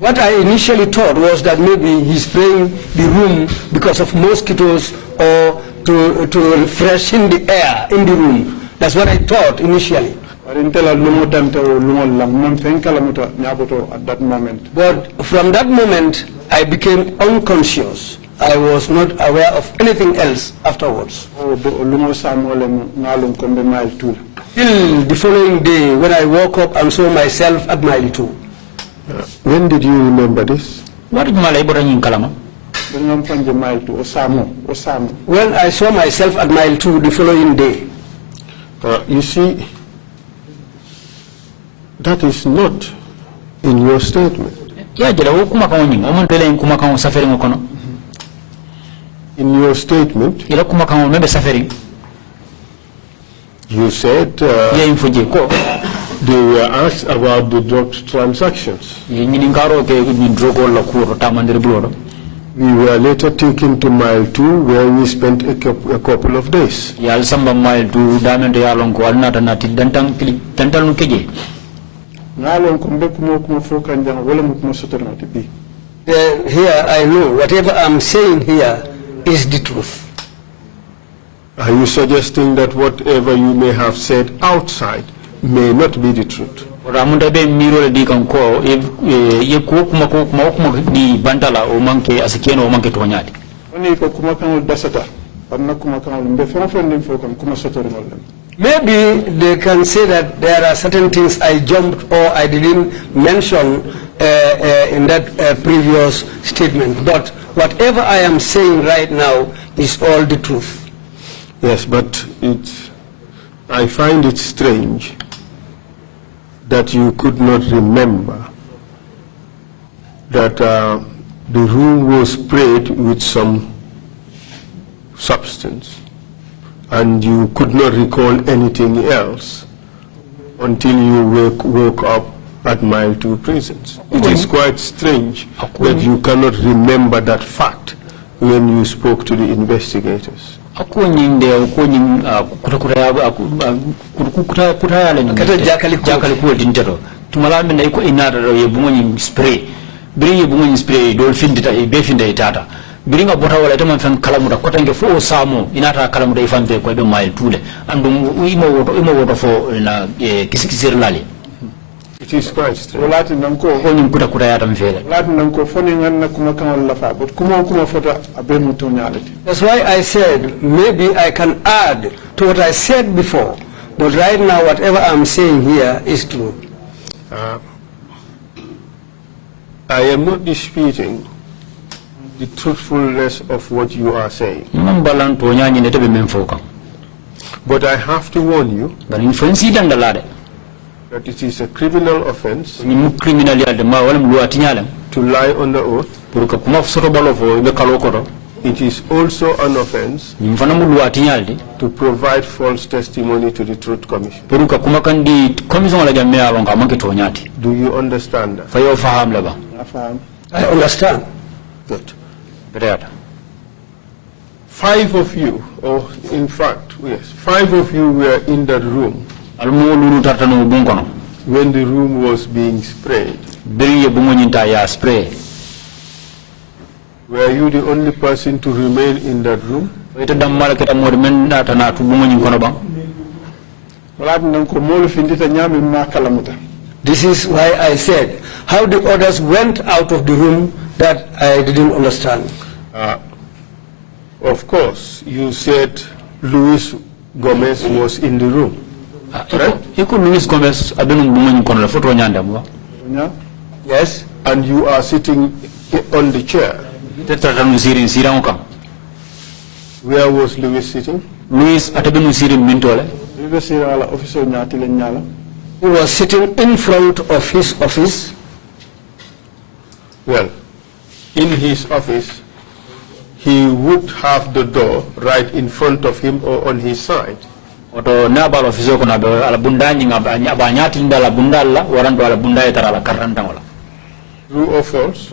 what I initially thought was that maybe he's spraying the room because of mosquitoes or to freshen the air in the room. That's what I thought initially. At that moment. But from that moment, I became unconscious. I was not aware of anything else afterwards. Till the following day, when I woke up and saw myself at Mile 2. When did you remember this? When I saw myself at Mile 2 the following day. You see, that is not in your statement. In your statement, you said they were asked about the drug transactions. We were later taken to Mile 2 where we spent a couple of days. Here I know whatever I'm saying here is the truth. Are you suggesting that whatever you may have said outside may not be the truth? Maybe they can say that there are certain things I jumped or I didn't mention in that previous statement. But whatever I am saying right now is all the truth. Yes, but I find it strange that you could not remember that the room was sprayed with some substance and you could not recall anything else until you woke up at Mile 2 prisons. It is quite strange that you cannot remember that fact when you spoke to the investigators. Biringa bota wala tama fan kalamuda kotange fo samo inata kalamuda ifambe ko be mile tule andum imo woto fo na kisikisir lali. It is quite strange. Lati nanko ko nyum kuta ya tam fele lati nanko foni nganna kuma kan la fa but kuma fota abe mutonality. That's why I said maybe I can add to what I said before, but right now whatever I'm saying here is true. I am not disputing the truthfulness of what you are saying. But I have to warn you that it is a criminal offense to lie under oath. It is also an offense to provide false testimony to the Truth Commission. Do you understand that? I understand. Good. 5 of you, or in fact, yes, 5 of you were in that room when the room was being sprayed. Were you the only person to remain in that room? This is why I said how the others went out of the room that I didn't understand. Of course, you said Luis Gomez was in the room. Right? Yes. And you are sitting on the chair. Where was Luis sitting? He was sitting in front of his office. Well, in his office, he would have the door right in front of him or on his side. True or false?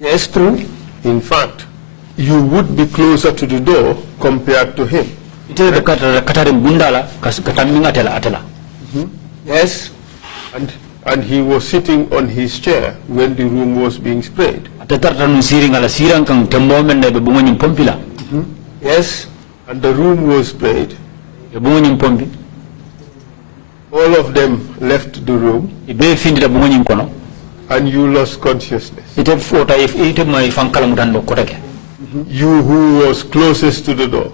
Yes, true. In fact, you would be closer to the door compared to him. Yes. And he was sitting on his chair when the room was being sprayed. Yes. And the room was sprayed. All of them left the room. And you lost consciousness. You who was closest to the door.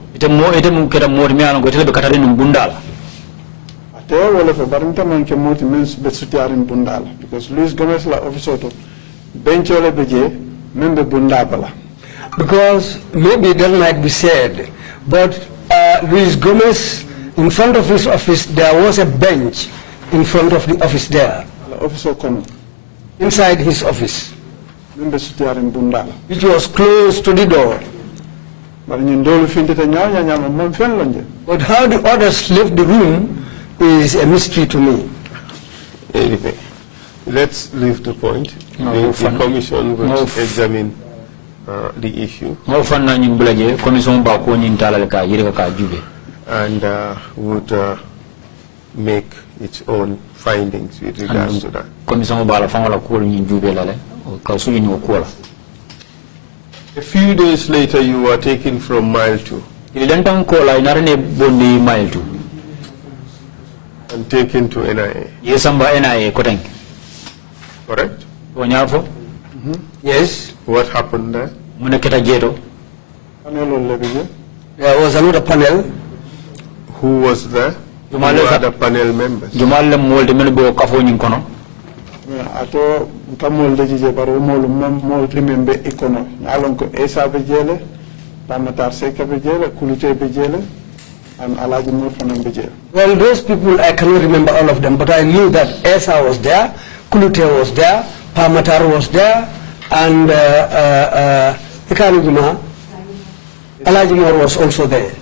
Because Luis Gomez la officer to benchole beje membe bundabala. Because maybe that might be said, but Luis Gomez, in front of his office, there was a bench in front of the office there. Officer Kono. Inside his office. Membe sutiarin bundala. Which was close to the door. But how the others left the room is a mystery to me. Anyway, let's leave the point. The commission will examine the issue and would make its own findings with regards to that. A few days later, you were taken from Mile 2 and taken to NIA. Correct? Yes. What happened there? There was another panel. Who was there? Who are the panel members? Ato kamol deji baro mol limembe ikono alon ko esa be jele pamatar seka be jele kulute be jele and alaji mo fanan be jele. Well, those people I cannot remember all of them, but I knew that Esa was there, Kulute was there, Pamatar was there, and Alaji Moore was also there.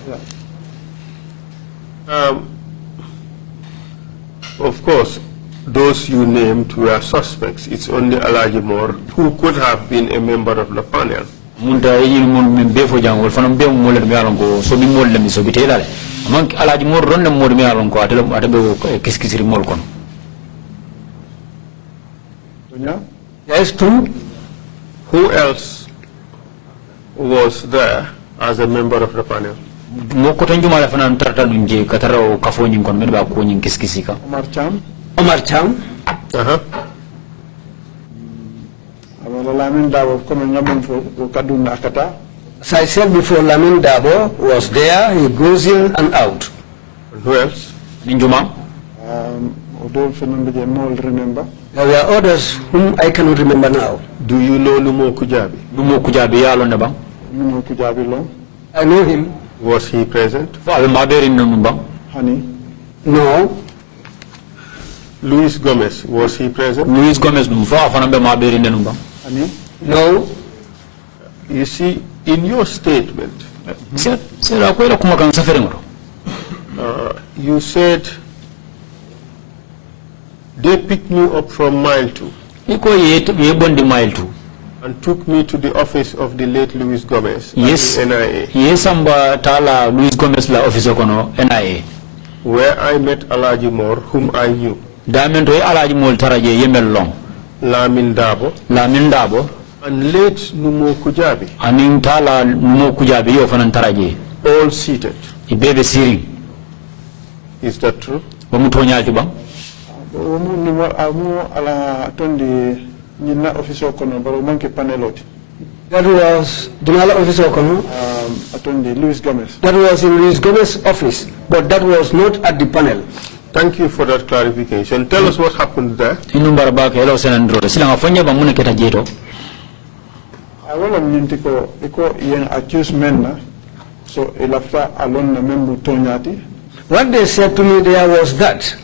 Of course, those you named were suspects. It's only Alaji Moore who could have been a member of the panel. Munta yin mun befo jangol fanam be mo le mi alongo so mi mol le mi so bitela man Alaji Moore ronde mo mi alongo atebe kiskisiri mol kon. Yes, true. Who else was there as a member of the panel? Moko tanjuma la fanan tarta nunje katara kafo nyin kon medba ko nyin kiskisika. Omar Cham. Omar Cham. Lamin Dabo coming up for Kaduna Akata. As I said before, Lamin Dabo was there. He goes in and out. And who else? Ninjuma. Remember. There were others whom I cannot remember now. Do you know Lumo Kujabi? Lumo Kujabi yalo neba. Lumo Kujabi long. I know him. Was he present? Father Maberi Numba. Honey. No. Luis Gomez, was he present? Luis Gomez Numba. Fanambe Maberi Numba. Honey. No. You see, in your statement, you said they picked me up from mile 2 and took me to the office of the late Luis Gomez. Yes. NIA. Yes, amba tala Luis Gomez la office kono NIA. Where I met Alaji Moore, whom I knew. Damento Alaji Moore taraje yemel long. Lamin Dabo. And late Numo Kujabi. Aning tala Numo Kujabi yo fanan taraje. All seated. Ibebe siri. Is that true? Bamutonya tiba. That was Dunala office Okono. Luis Gomez. That was in Luis Gomez's office, but that was not at the panel. Thank you for that clarification. Tell us what happened there. I want to accuse men, so elafta alone na membu tonyati. What they said to me there was that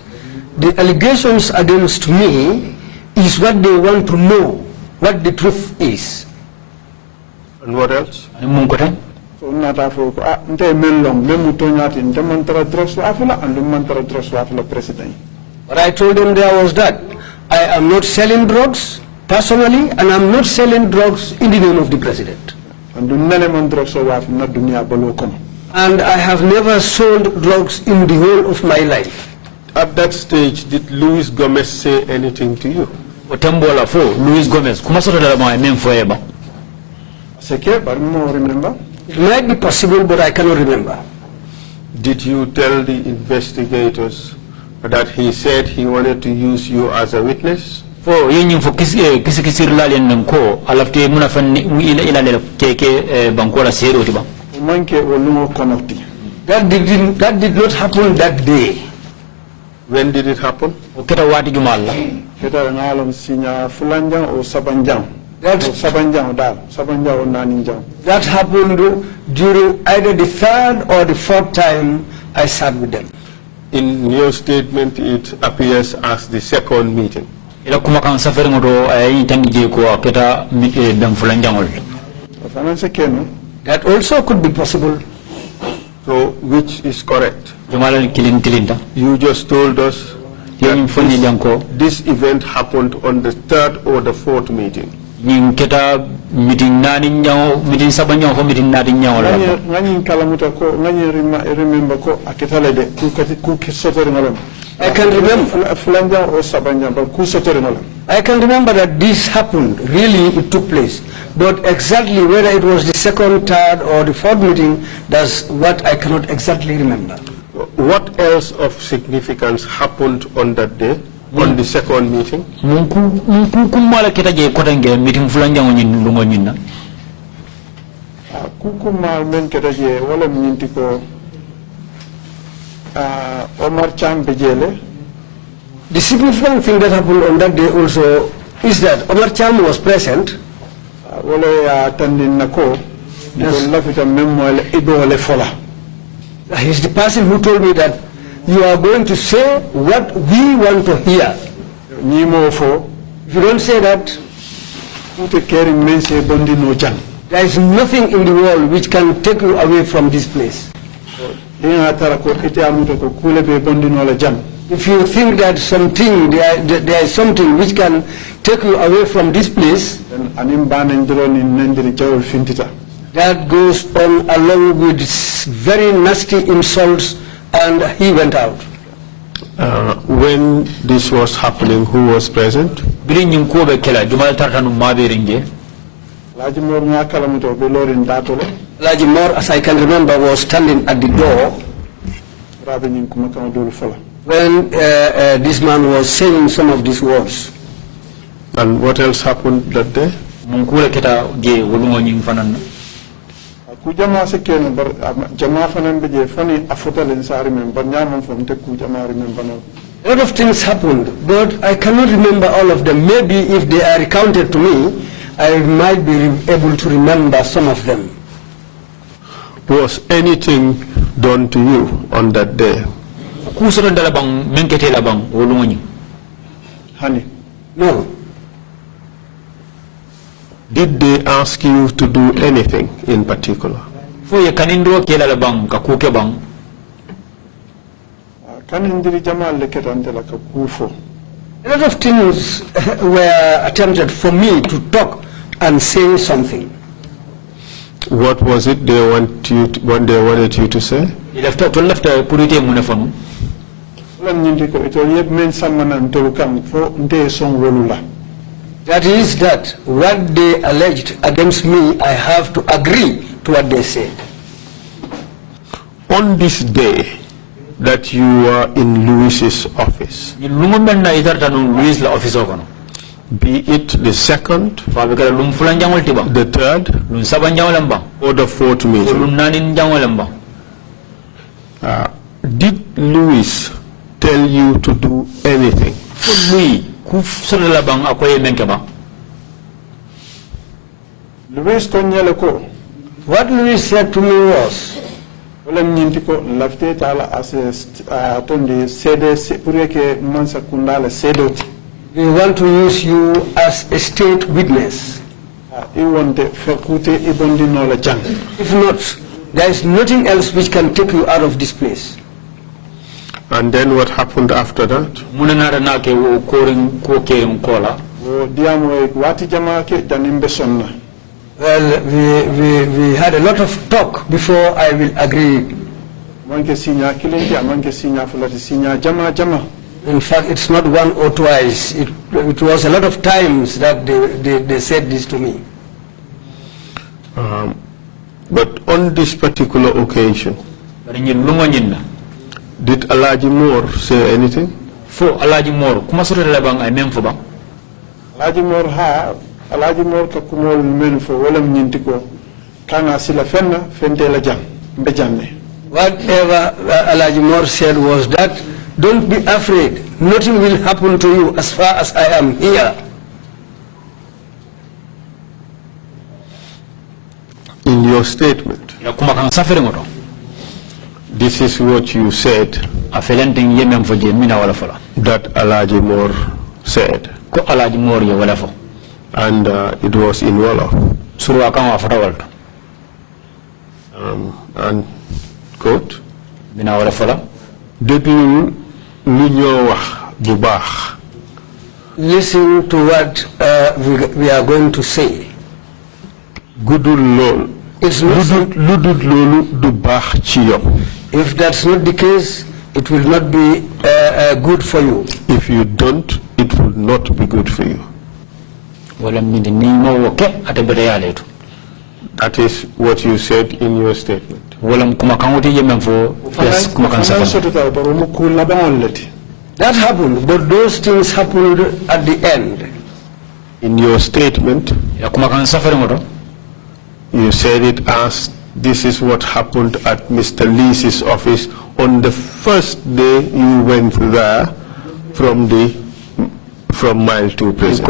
the allegations against me is what they want to know, what the truth is. And what else? So nata fo ko nte mellong membu tonyati nte mantara drugs wafula and mantara drugs wafula president. What I told them there was that I am not selling drugs personally, and I'm not selling drugs in the name of the president. And I have never sold drugs in the whole of my life. At that stage, did Luis Gomez say anything to you? Luis Gomez, remember? It might be possible, but I cannot remember. Did you tell the investigators that he said he wanted to use you as a witness? For yin for kisir lalian nanko alafte munafan ila keke bankola sero tiba. That did not happen that day. When did it happen? Oketa wati jumala. Keta ngalom sinya fulanjang o sabanjang. That happened during either the third or the fourth time I sat with them. In your statement, it appears as the second meeting. That also could be possible. So, which is correct? You just told us that this event happened on the third or the fourth meeting. Meeting sabanya ho meeting nadi nyaw la ngani kalamuta ko ngani remember ko aketale de ku sotere ngalam. I can remember fulanja o sabanya ba ku sotere ngalam. I can remember that this happened, really it took place, but exactly whether it was the second, third or the fourth meeting, that's what I cannot exactly remember. What else of significance happened on that day? On the second meeting? Kumala kita je kotange meeting fulanja nyin lungo nyina. Kukuma men kita je wala nyinti ko Omar Cham bejele. The significant thing that happened on that day also is that Omar Cham was present. Wala ya tandin nako. Yes. Lafita memwele ibole fola. He's the person who told me that you are going to say what we want to hear. If you don't say that, there is nothing in the world which can take you away from this place. If you think that there is something which can take you away from this place, that goes on along with very nasty insults, and he went out. When this was happening, who was present? Lajimor, as I can remember, was standing at the door when this man was saying some of these words. And what else happened that day? A lot of things happened, but I cannot remember all of them. Maybe if they are recounted to me, I might be able to remember some of them. Was anything done to you on that day? Honey? No. Did they ask you to do anything in particular? A lot of things were attempted for me to talk and say something. What was it they wanted you to say? That is that what they alleged against me, I have to agree to what they said. On this day that you were in Louis's office, be it the second, the third, or the fourth meeting, did Louis tell you to do anything? What Louis said to me was, we want to use you as a state witness. If not, there is nothing else which can take you out of this place. And then what happened after that? Well, we had a lot of talk before I will agree. In fact, it's not one or twice. It was a lot of times that they said this to me. But on this particular occasion, did Alaji Moore say anything? For Alaji Moore, kuma sura labang ay mem fo ba? Alaji Moore ka kumol men fo wala nyintiko kana sila fenna fente la jang mbejanne. Whatever Alaji Moore said was that, don't be afraid. Nothing will happen to you as far as I am here. In your statement, this is what you said that Alaji Moore said. And it was in Wolof. And quote, listen to what we are going to say. It's not if that's not the case, it will not be good for you. If you don't, it will not be good for you. That is what you said in your statement. That happened, but those things happened at the end. In your statement, you said it as this is what happened at Mr. Lee's office on the first day you went there from mile 2 prison.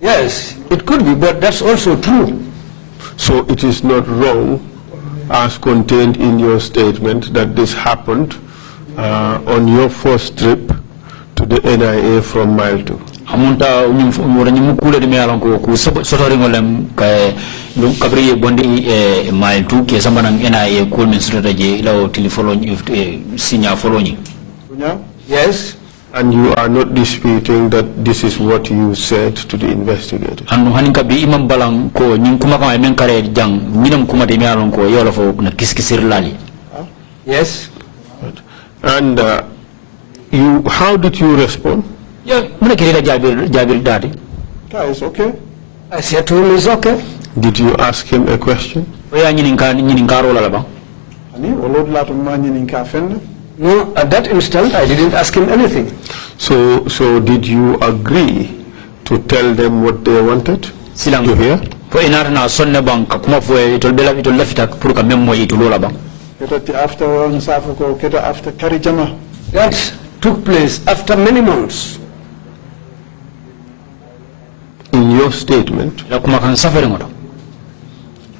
Yes, it could be, but that's also true. So it is not wrong, as contained in your statement, that this happened on your first trip to the NIA from mile 2. amunta wora nyum kula de mealon ko ku sotori ngolem kay dum kabri bondi e mile 2 ke sambanang ena e ko men soto je law telephone signa foloni. Yes. And you are not disputing that this is what you said to the investigators? Anu haninka bi imam balang ko nyum kuma kama men kare jang minam kuma de mealon ko yola fo na kiskisir lali. Yes. And how did you respond? Yeah, Jabir Daddy. It's okay. I said to him, it's okay. Did you ask him a question? No, at that instant, I didn't ask him anything. So did you agree to tell them what they wanted to hear? That took place after many months. In your statement,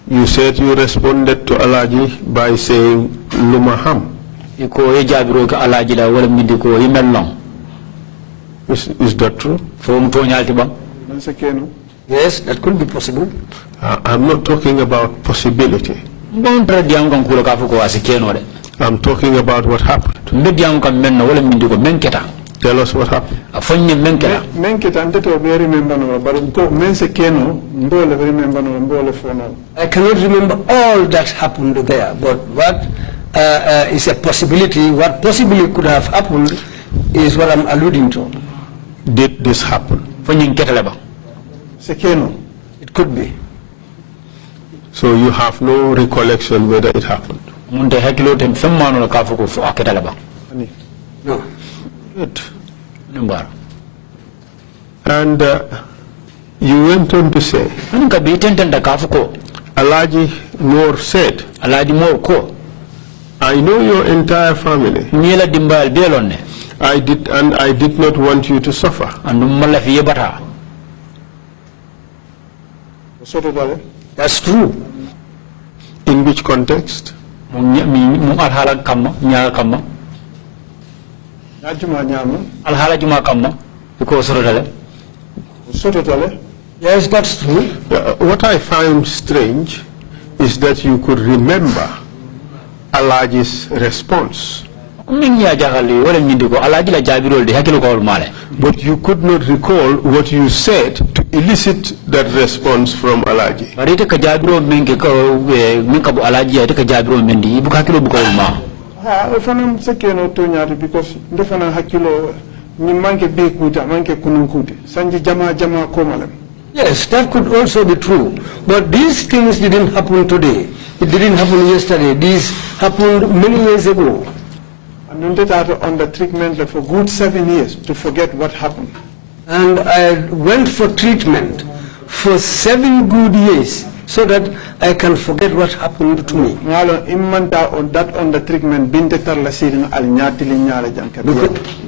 you said you responded to Alaji by saying Lumaham. Is that true? Yes, that could be possible. I'm not talking about possibility. I'm talking about what happened. Tell us what happened. I cannot remember all that happened there, but what is a possibility, what possibly could have happened is what I'm alluding to. Did this happen? It could be. So you have no recollection whether it happened? No. Good. And you went on to say, Alaji Moore said, I know your entire family. I did not want you to suffer. That's true. In which context? Yes, that's true. What I find strange is that you could remember Alaji's response, but you could not recall what you said to elicit that response from Alaji. Yes, that could also be true. But these things didn't happen today. It didn't happen yesterday. These happened many years ago. And under treatment for good 7 years to forget what happened. And I went for treatment for 7 good years so that I can forget what happened to me.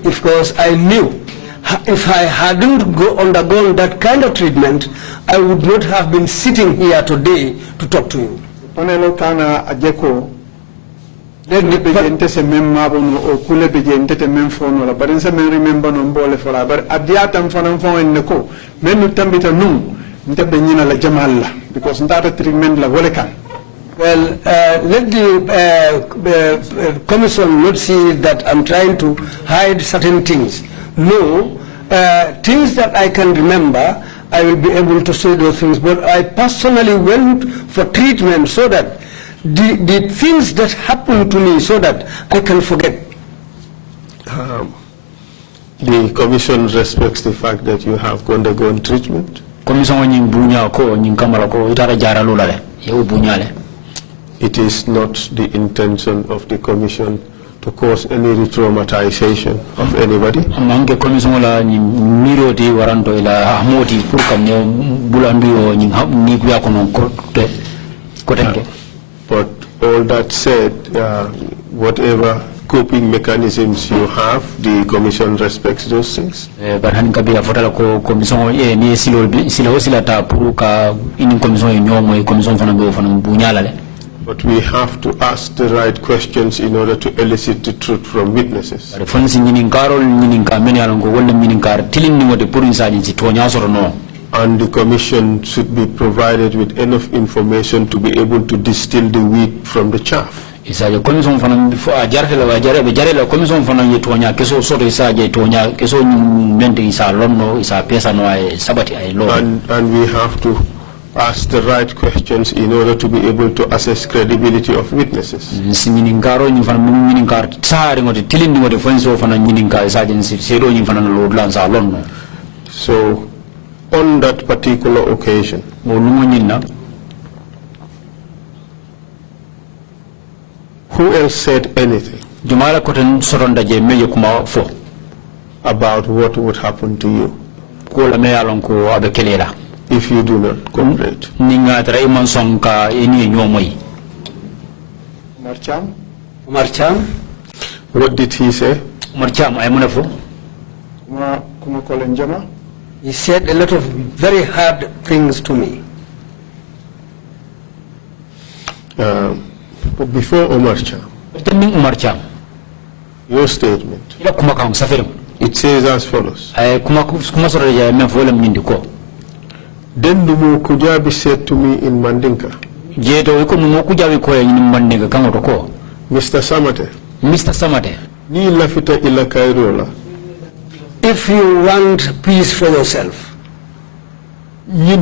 Because I knew if I hadn't undergone that kind of treatment, I would not have been sitting here today to talk to you. Let me because that treatment la welekan. Well, let the commission not see that I'm trying to hide certain things. No, things that I can remember, I will be able to say those things. But I personally went for treatment so that the things that happened to me, so that I can forget. The commission respects the fact that you have undergone treatment. It is not the intention of the commission to cause any re-traumatization of anybody. But all that said, whatever coping mechanisms you have, the commission respects those things. But we have to ask the right questions in order to elicit the truth from witnesses. And the commission should be provided with enough information to be able to distill the wheat from the chaff. And we have to ask the right questions in order to be able to assess credibility of witnesses. So, on that particular occasion, who else said anything about what would happen to you if you do not cooperate? Marcham. What did he say? He said a lot of very hard things to me. But before Omar Cham, your statement, it says as follows. Then Numu Kujabi said to me in Mandinka, Mr. Samateh, ni lafita ila Kairola. If you want peace for yourself, ye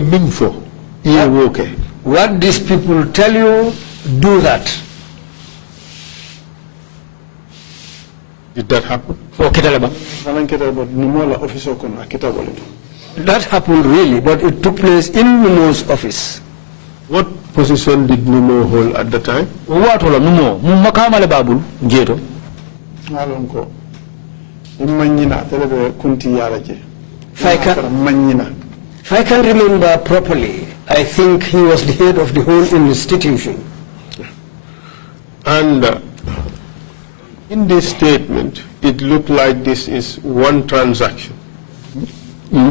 mingfo, ye woke. What these people tell you, do that. Did that happen? That happened really, but it took place in Numo's office. What position did Numo hold at the time? If I can remember properly, I think he was the head of the whole institution. And in this statement, it looked like this is one transaction. You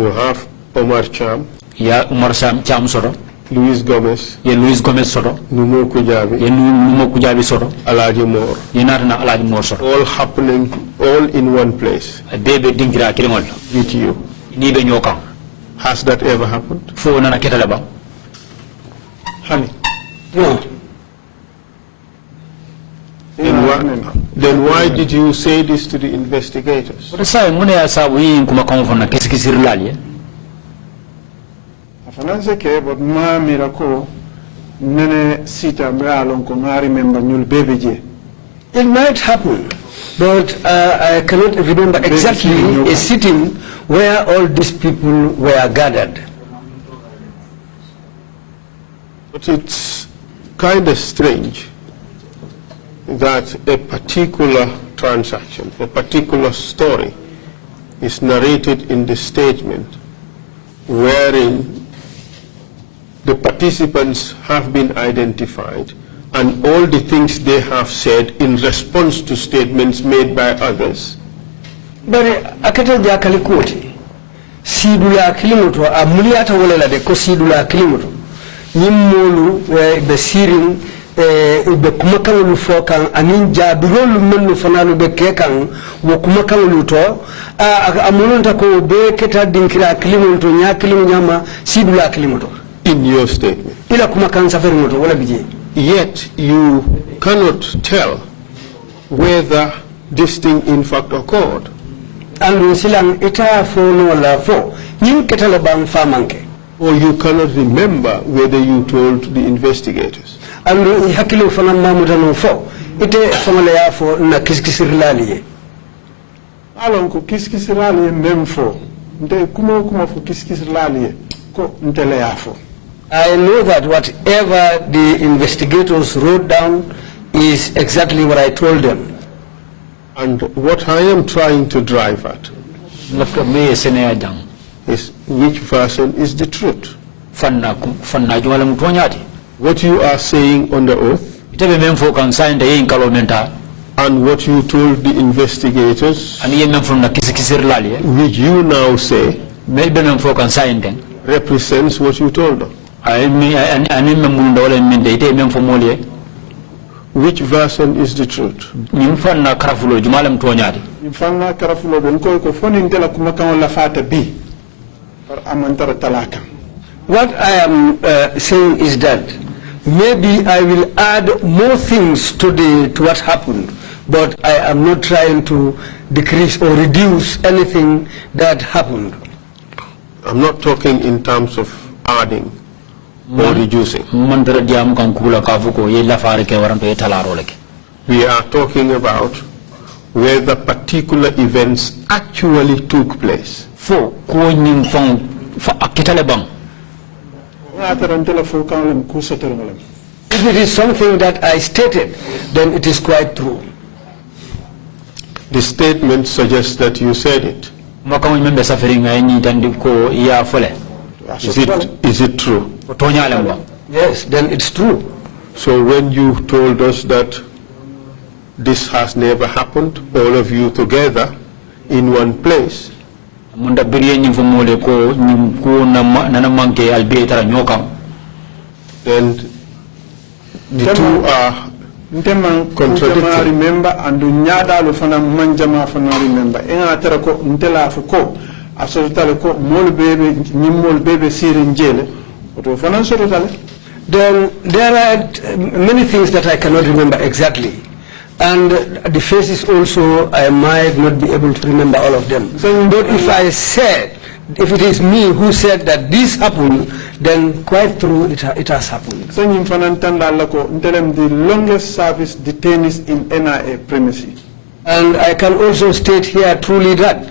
have Omar Cham, Luis Gomez, Numo Kujabi, Alaji Moore, all happening all in one place with you. Has that ever happened? Honey. No. Then why did you say this to the investigators? It might happen, but I cannot remember exactly a sitting where all these people were gathered. But it's kind of strange that a particular transaction, a particular story is narrated in the statement wherein the participants have been identified and all the things they have said in response to statements made by others. But akata jakali koti sidula kilimoto amuliata wala de ko sidula kilimoto nimmolu be sirin be kumakangulu fokan anin jabirolu mennu fanalu be kekan wo kumakangulu to amulunta ko be keta dinkira kilimoto nya kilimu nyama sidula kilimoto in your statement. Ila kumakang safari moto wala bije. Yet you cannot tell whether this thing in fact occurred. And silang ita fo no la fo nim ketala bang famanke. Or you cannot remember whether you told the investigators. And hakilo fana mamuda no fo ite famale ya fo na kiskisirlali. Alon ko kiskisirlali mem fo nde kuma fo kiskisirlali ko ntele ya fo. I know that whatever the investigators wrote down is exactly what I told them. And what I am trying to drive at is which version is the truth. What you are saying on the oath And what you told the investigators, which you now say, represents what you told them. Which version is the truth? What I am saying is that maybe I will add more things to what happened, but I am not trying to decrease or reduce anything that happened. I'm not talking in terms of adding or reducing. We are talking about whether particular events actually took place. If it is something that I stated, then it is quite true. The statement suggests that you said it. Is it true? Yes, then it's true. So when you told us that this has never happened, all of you together in one place, then the two are contradictory. Remember and do nyada lo fana manjama fana remember enga tera ko ntela ko asotale ko mol bebe nyimol bebe sirin jele oto fana sotale. Then there are many things that I cannot remember exactly, and the faces also I might not be able to remember all of them. But if I said, if it is me who said that this happened, then quite true, it has happened. The longest service detainees in NIA premises. And I can also state here truly that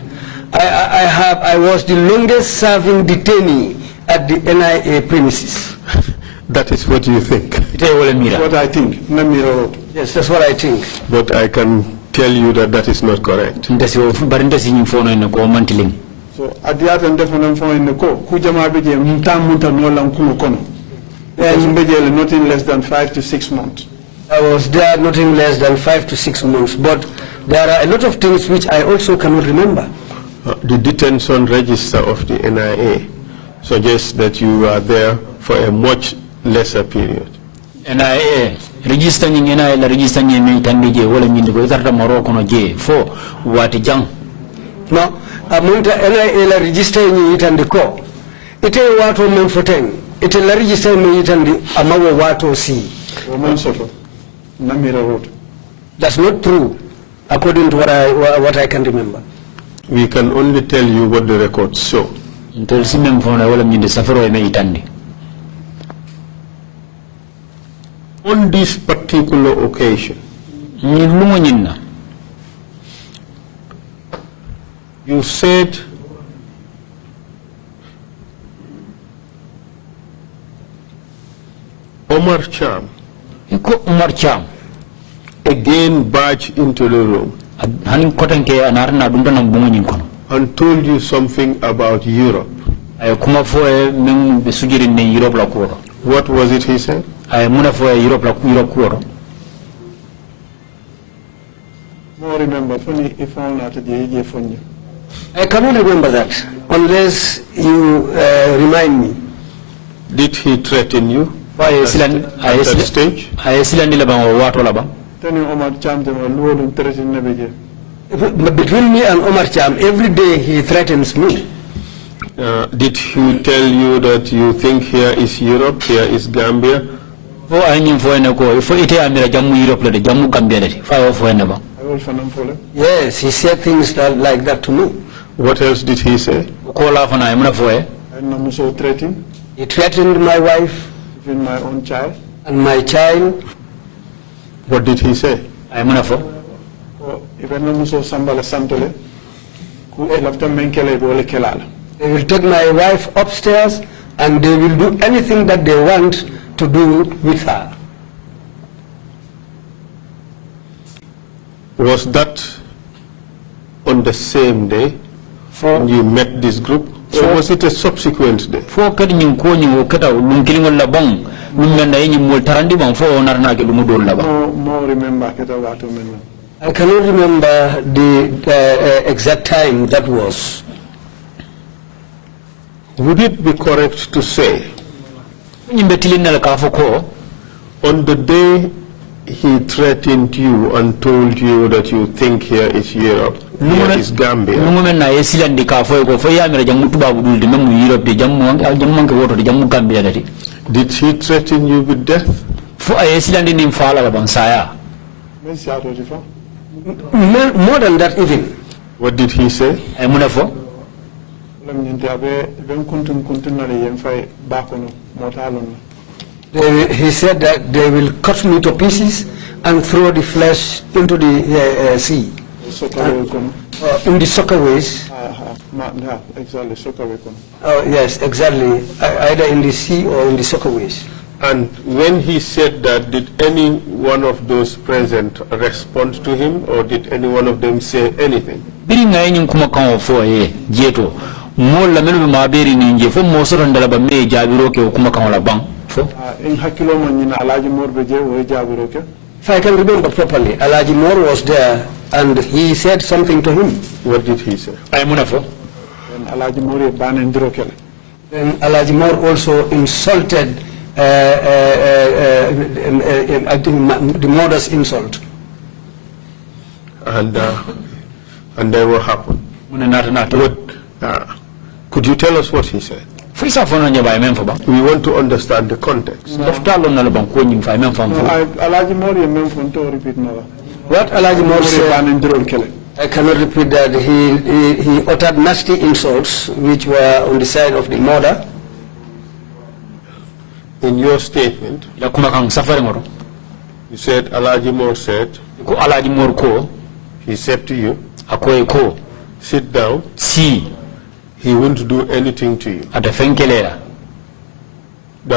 I was the longest serving detainee at the NIA premises. That is what you think. That's what I think. Yes, that's what I think. But I can tell you that that is not correct. So at the end of the Kujama Beje Muta no Lankuno Kono. Nothing less than 5 to 6 months. I was there nothing less than 5 to 6 months, but there are a lot of things which I also cannot remember. The detention register of the NIA suggests that you were there for a much lesser period. NIA register NIA la register me tandije wala nyinde ko tarta Morocco no je fo wati jang. No, amunta NIA la register ni itande ko ite wato men foten ite la register me itande amawo wato si woman soto namira road. That's not true according to what I can remember. We can only tell you what the records show. Ntel simem fona wala nyinde safaro me itande. On this particular occasion, you said Omar Cham again barged into the room and told you something about Europe. What was it he said? More remember funny if I'm not the phone. I cannot remember that unless you remind me. Did he threaten you at that stage? Between me and Omar Cham, every day he threatens me. Did he tell you that you think here is Europe, here is Gambia? Yes, he said things like that to me. What else did he say? He threatened my wife, even my own child, and my child. What did he say? They will take my wife upstairs and they will do anything that they want to do with her. Was that on the same day when you met this group? Or was it a subsequent day? More remember I cannot remember the exact time that was. Would it be correct to say on the day he threatened you and told you that you think here is Europe, here is Gambia? Did he threaten you with death? More than that even. What did he say? He said that they will cut me to pieces and throw the flesh into the sea. In the soccerways. Exactly, soccerway. Yes, exactly. Either in the sea or in the soccerways. And when he said that, did any one of those present respond to him, or did any one of them say anything? If I can remember properly, Alaji Moore was there and he said something to him. What did he say? Then Alaji Moore also insulted I think the mother's insult. And then what happened? Could you tell us what he said? We want to understand the context. What Alaji Moore said, I cannot repeat that. He uttered nasty insults which were on the side of the mother. In your statement, you said Alaji Moore said, he said to you, sit down. He won't do anything to you. That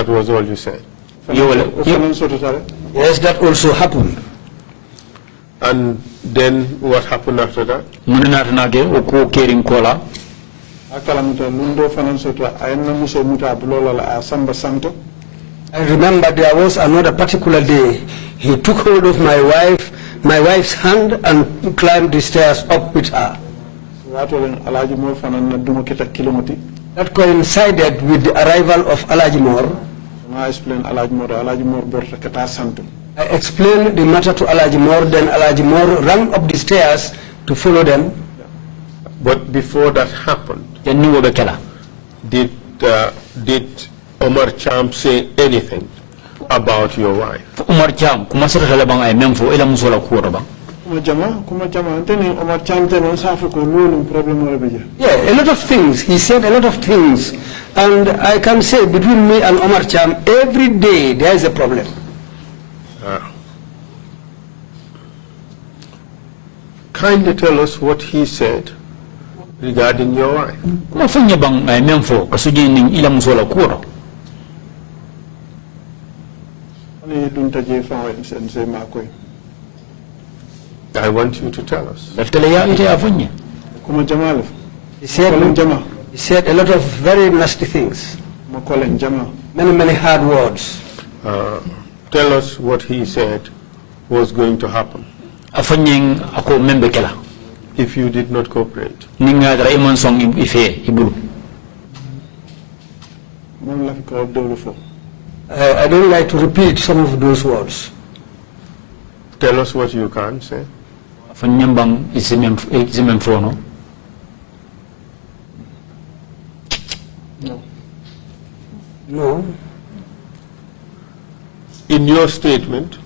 was all you said. Yes, that also happened. And then what happened after that? I remember there was another particular day. He took hold of my wife's hand and climbed the stairs up with her. That coincided with the arrival of Alaji Moore. I explained the matter to Alaji Moore, then Alaji Moore ran up the stairs to follow them. But before that happened, did Omar Cham say anything about your wife? Yeah, a lot of things. He said a lot of things. And I can say between me and Omar Cham, every day there is a problem. Kindly tell us what he said regarding your wife. I want you to tell us. He said a lot of very nasty things. Many hard words. Tell us what he said was going to happen if you did not cooperate. I don't like to repeat some of those words. Tell us what you can say. No. In your statement,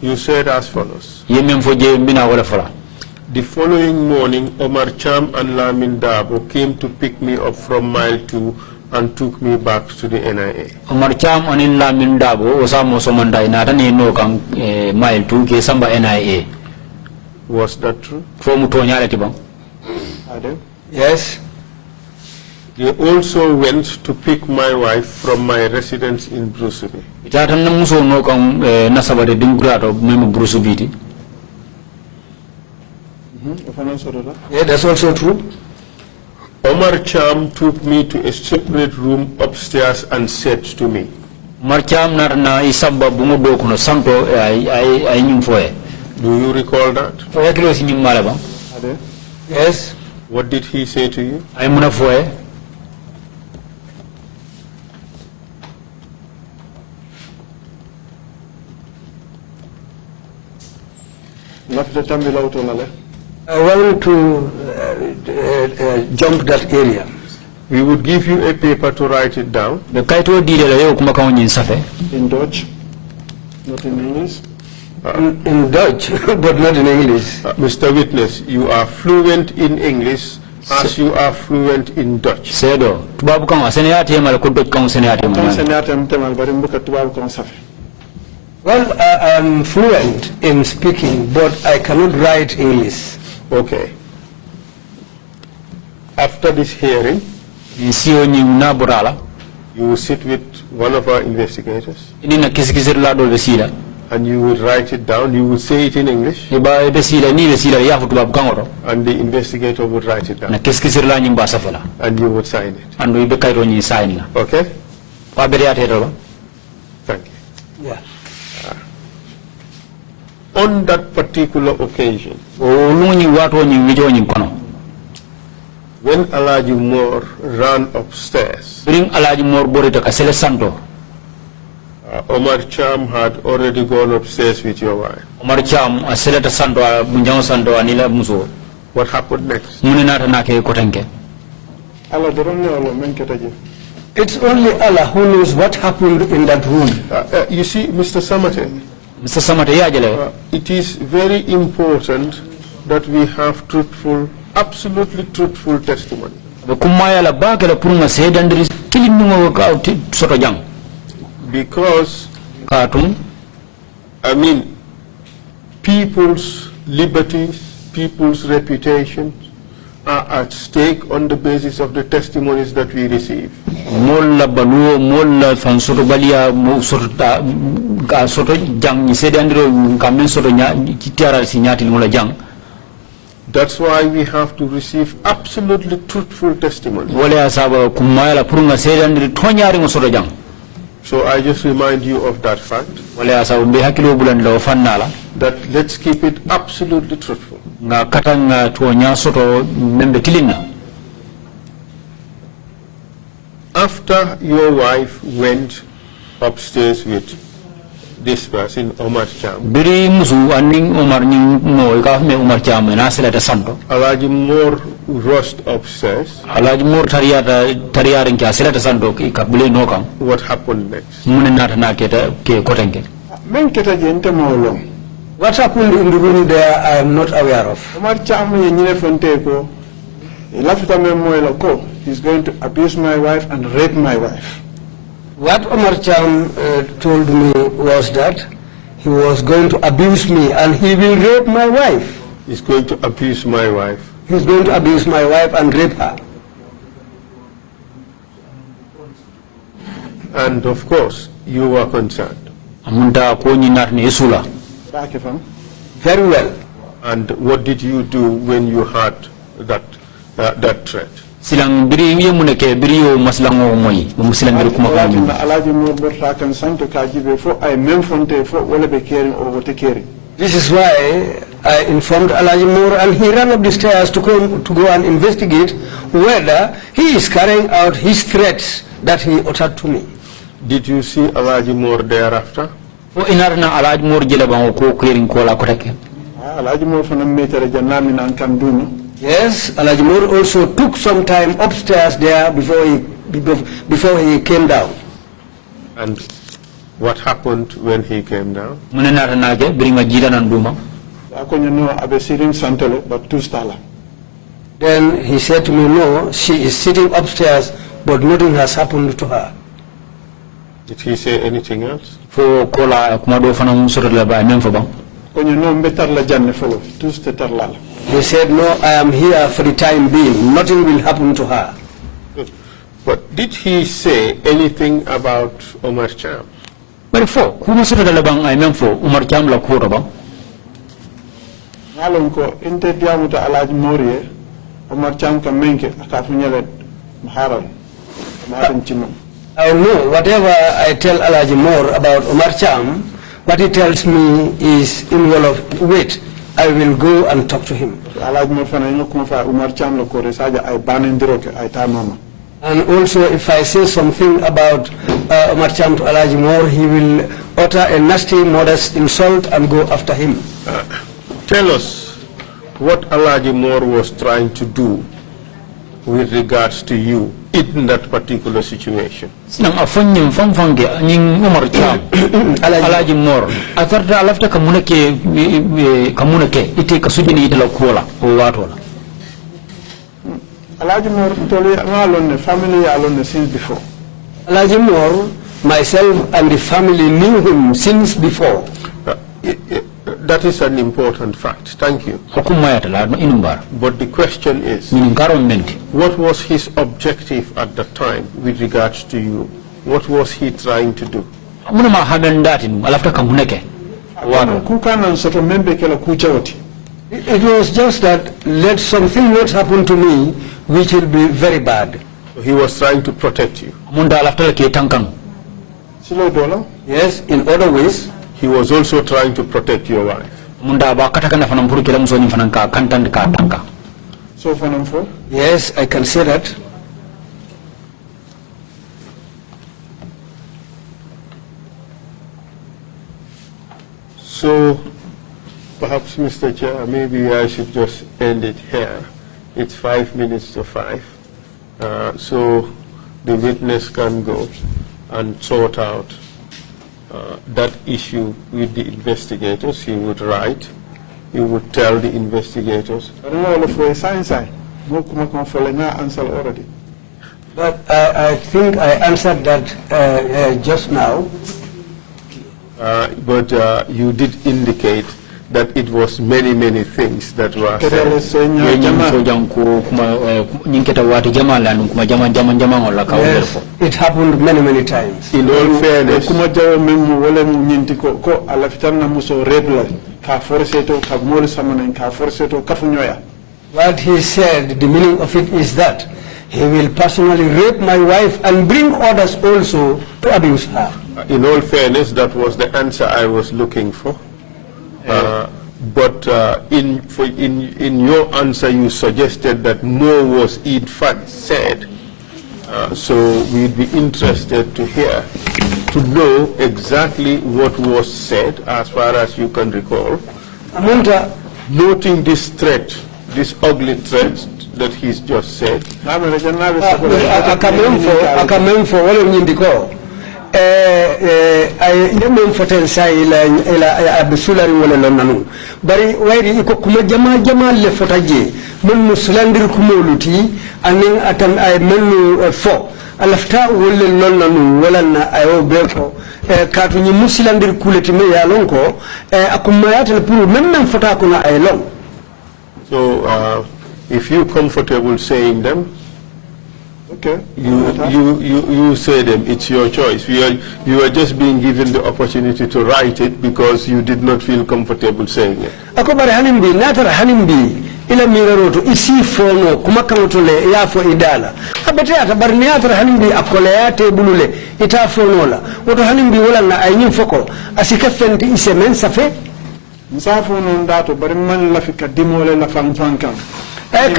you said as follows. The following morning, Omar Cham and Lamin Dabo came to pick me up from mile 2 and took me back to the NIA. Omar Cham and Lamin Dabo Osamo Somanda Natani no kan mile 2 ke samba NIA. Was that true? Yes. They also went to pick my wife from my residence in Brusubi. Yeah, that's also true. Omar Cham took me to a separate room upstairs and said to me, Do you recall that? Yes. What did he say to you? I'm not for it. I want to jump that area. We would give you a paper to write it down. In Dutch, not in English. In Dutch, but not in English. Mr. Witness, you are fluent in English as you are fluent in Dutch. Well, I am fluent in speaking, but I cannot write English. Okay. After this hearing, you will sit with one of our investigators and you will write it down. You will say it in English and the investigator would write it down and you would sign it. Okay? Thank you. Yeah. On that particular occasion, when Alaji Moore ran upstairs, Omar Cham had already gone upstairs with your wife. What happened next? It's only Allah who knows what happened in that room. You see, Mr. Samateh, it is very important that we have truthful, absolutely truthful testimony. Because, I mean, people's liberties, people's reputations are at stake on the basis of the testimonies that we receive. That's why we have to receive absolutely truthful testimony. So I just remind you of that fact, that let's keep it absolutely truthful. After your wife went upstairs with this person, Omar Cham, Alaji Moore rushed upstairs. What happened next? What happened in the room there, I am not aware of. He's going to abuse my wife and rape my wife. What Omar Cham told me was that he was going to abuse me and he will rape my wife. He's going to abuse my wife. He's going to abuse my wife and rape her. And of course, you were concerned. Very well. And what did you do when you heard that threat? This is why I informed Alaji Moore and he ran up the stairs to go and investigate whether he is carrying out his threats that he uttered to me. Did you see Alaji Moore thereafter? Alaji Moore Yes, Alaji Moore also took some time upstairs there before he came down. And what happened when he came down? Then he said to me, no, she is sitting upstairs, but nothing has happened to her. Did he say anything else? He said, no, I am here for the time being. Nothing will happen to her. But did he say anything about Omar Cham? Omar Cham I know whatever I tell Alaji Moore about Omar Cham, What he tells me is in Wolof, wait, I will go and talk to him. And also, if I say something about Omar Cham to Alaji Moore, he will utter a nasty, modest insult and go after him. Tell us what Alaji Moore was trying to do with regards to you in that particular situation. Alaji Moore atarta alafta kamunake ite kasujini itala kuola o watola. Alaji Moore toli alone family alone since before. Alaji Moore, myself and the family knew him since before. That is an important fact. Thank you. But the question is, what was his objective at the time with regards to you? What was he trying to do? It was just that let something not happen to me which will be very bad. He was trying to protect you. Yes, in other ways. He was also trying to protect your wife. So for yes, I can say that. So perhaps, Mr. Chair, maybe I should just end it here. It's 5 minutes to 5. So the witness can go and sort out that issue with the investigators. He would write, he would tell the investigators. I don't know if we're science answer already. But I think I answered that just now. But you did indicate that it was many things that were said. Yes, it happened many times. In all fairness, what he said, the meaning of it is that he will personally rape my wife and bring others also to abuse her. In all fairness, that was the answer I was looking for. But in your answer, you suggested that more was in fact said. So we'd be interested to hear, to know exactly what was said, as far as you can recall. Noting this threat, this ugly threat that he's just said. I remember foten say ila abusulari wala nanu bari wairi iko kuma jama le fotaje mun musulandir kumoluti anin atam ay menu fo alafta wala nanu wala na ayo beko katu ni musulandir kuleti me ya lonko akuma yata pour même fota ko na ay long. So if you comfortable saying them, okay. You say them. It's your choice. You are just being given the opportunity to write it because you did not feel comfortable saying it. Akobare hanimbi natara hanimbi ila miraroto isi fono kumakamotole ya fo idala abete atabar natara hanimbi akole ya tebulule ita fonola woto hanimbi wala na aynim foko asikafenti isemen safe msafono ndato bari man la fika dimole la fanfankan I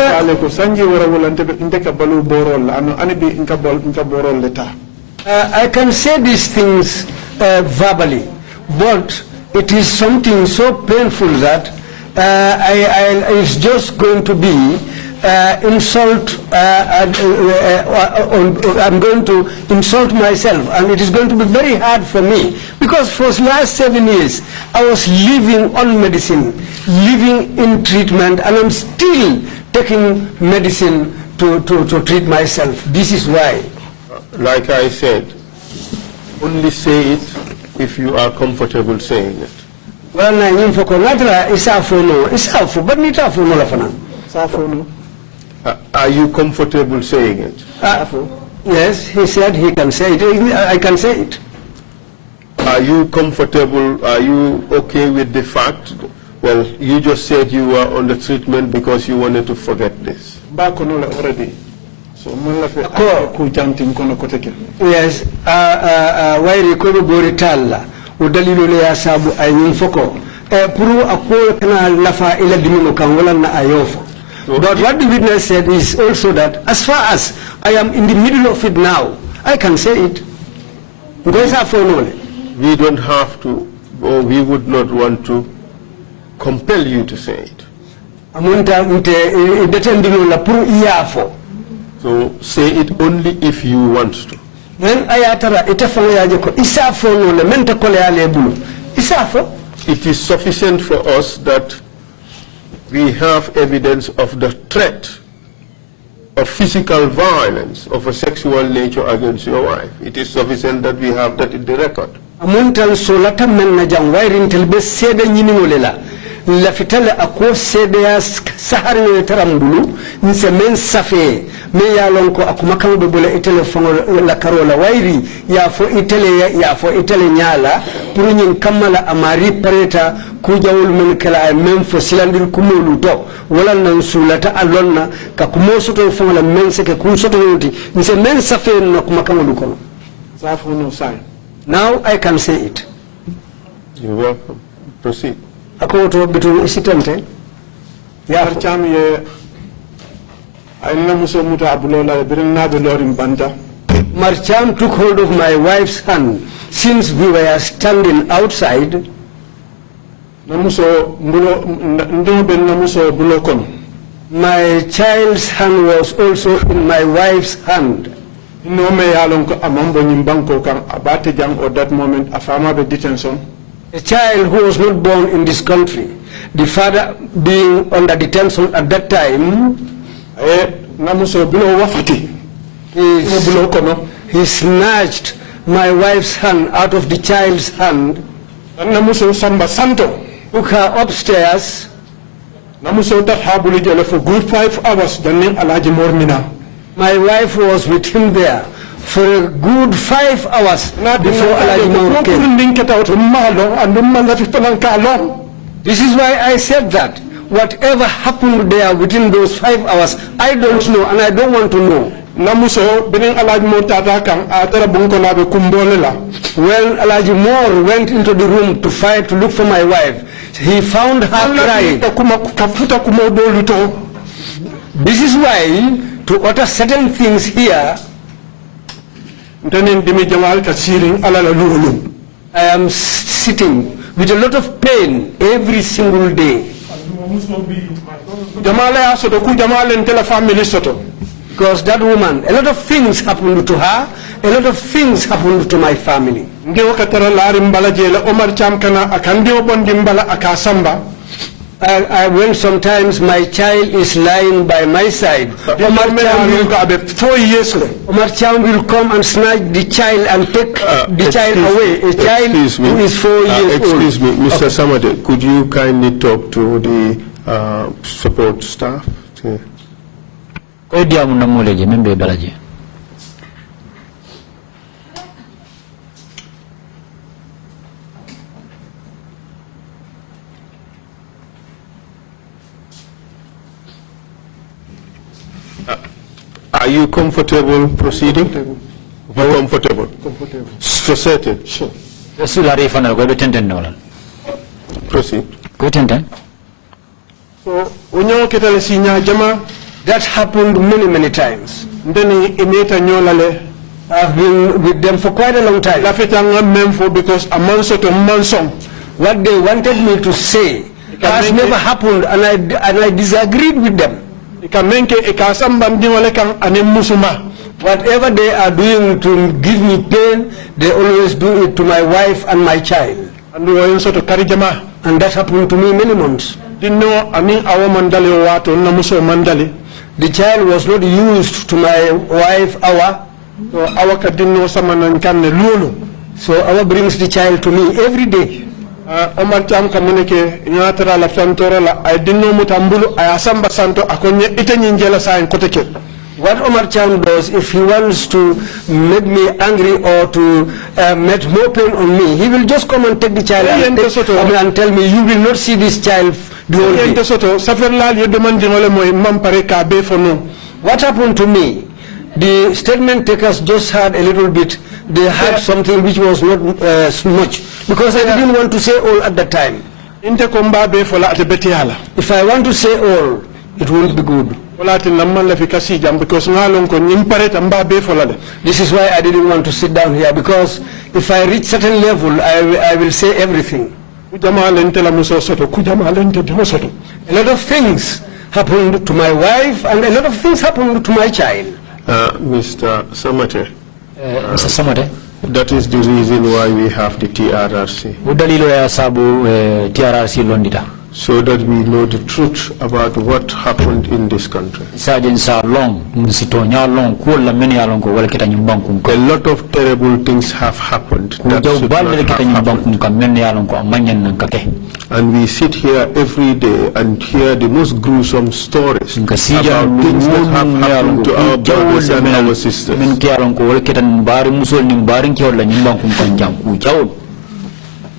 can say these things verbally, but it is something so painful that it's just going to be insult. I'm going to insult myself, and it is going to be very hard for me because for the last 7 years I was living on medicine, living in treatment, and I'm still taking medicine to treat myself. This is why. Like I said, only say it if you are comfortable saying it. Well, I'm for Conatra, it's for but not for no. Are you comfortable saying it? Yes, he said he can say it. I can say it. Are you comfortable? Are you okay with the fact? Well, you just said you were on the treatment because you wanted to forget this. Back on already. So, yes, why recover Boritala? o dalilu le ya sabu ay ñum foko pour ako kana lafa ila dimino kan wala na ayofo. But what the witness said is also that as far as I am in the middle of it now, I can say it. We don't have to, or we would not want to compel you to say it. So say it only if you want to. It is sufficient for us that we have evidence of the threat of physical violence of a sexual nature against your wife. It is sufficient that we have that in the record. Amuntan solata men na jang wairin telbe sede nyini ngolela la fitale ako sede ya sahari no tarambulu nse men safe me ya lonko akuma kan be bole itele fongo la karola wairi ya fo itele nyala pour nyin kamala amari pareta ku jawul men kala men fo silandir kumulu to wala nan sulata alonna ka kumo soto fongo la men seke ku soto yoti nse men safe no kuma kan du kono safu no sai. Now I can say it. You're welcome. Proceed. Akoto between isitante. Ya farcham ye ayna muso muta abulola birinna be lorim banta. Marcham took hold of my wife's hand since we were standing outside. Namuso mbulo ndo ben namuso bulo kon. My child's hand was also in my wife's hand. No me yalonko amambo nyimbanko kan abate jang or that moment afama be detention. A child who was not born in this country, the father being under detention at that time, he snatched my wife's hand out of the child's hand, took her upstairs, for good 5 hours. My wife was with him there for a good 5 hours before Alajimor came. This is why I said that. Whatever happened there within those 5 hours, I don't know and I don't want to know. When Alajimor went into the room to look for my wife, he found her crying. This is why, to utter certain things here, I am sitting with a lot of pain every single day. Because that woman, a lot of things happened to her, a lot of things happened to my family. When sometimes my child is lying by my side, Omar Cham will come and snatch the child and take the child away. A child who is 4 years old. Excuse me, Mr. Samateh, could you kindly talk to the support staff? Are you comfortable proceeding? Comfortable. Comfortable. So certain. Sure. Proceed. So that happened many times. I've been with them for quite a long time. Because what they wanted me to say has never happened, and I disagreed with them. Whatever they are doing to give me pain, they always do it to my wife and my child. And that happened to me many months. The child was not used to my wife, so Awa brings the child to me every day. Omar Cham communique nyatara la fantorola I didn't mutambulu ayasamba santo akonye itenjela sa nkoteke. What Omar Cham does, if he wants to make me angry or to make more pain on me, he will just come and take the child and tell me, you will not see this child the whole day. What happened to me? The statement takers just had a little bit they had something which was not much, because I didn't want to say all at that time. If I want to say all, it won't be good. This is why I didn't want to sit down here, because if I reach certain level, I will say everything. A lot of things happened to my wife, and a lot of things happened to my child. Mr. Samateh. Mr. Samateh. That is the reason why we have the TRRC. So that we know the truth about what happened in this country. A lot of terrible things have happened that should not have happened. And we sit here every day and hear the most gruesome stories about things that have happened to our brothers and our sisters.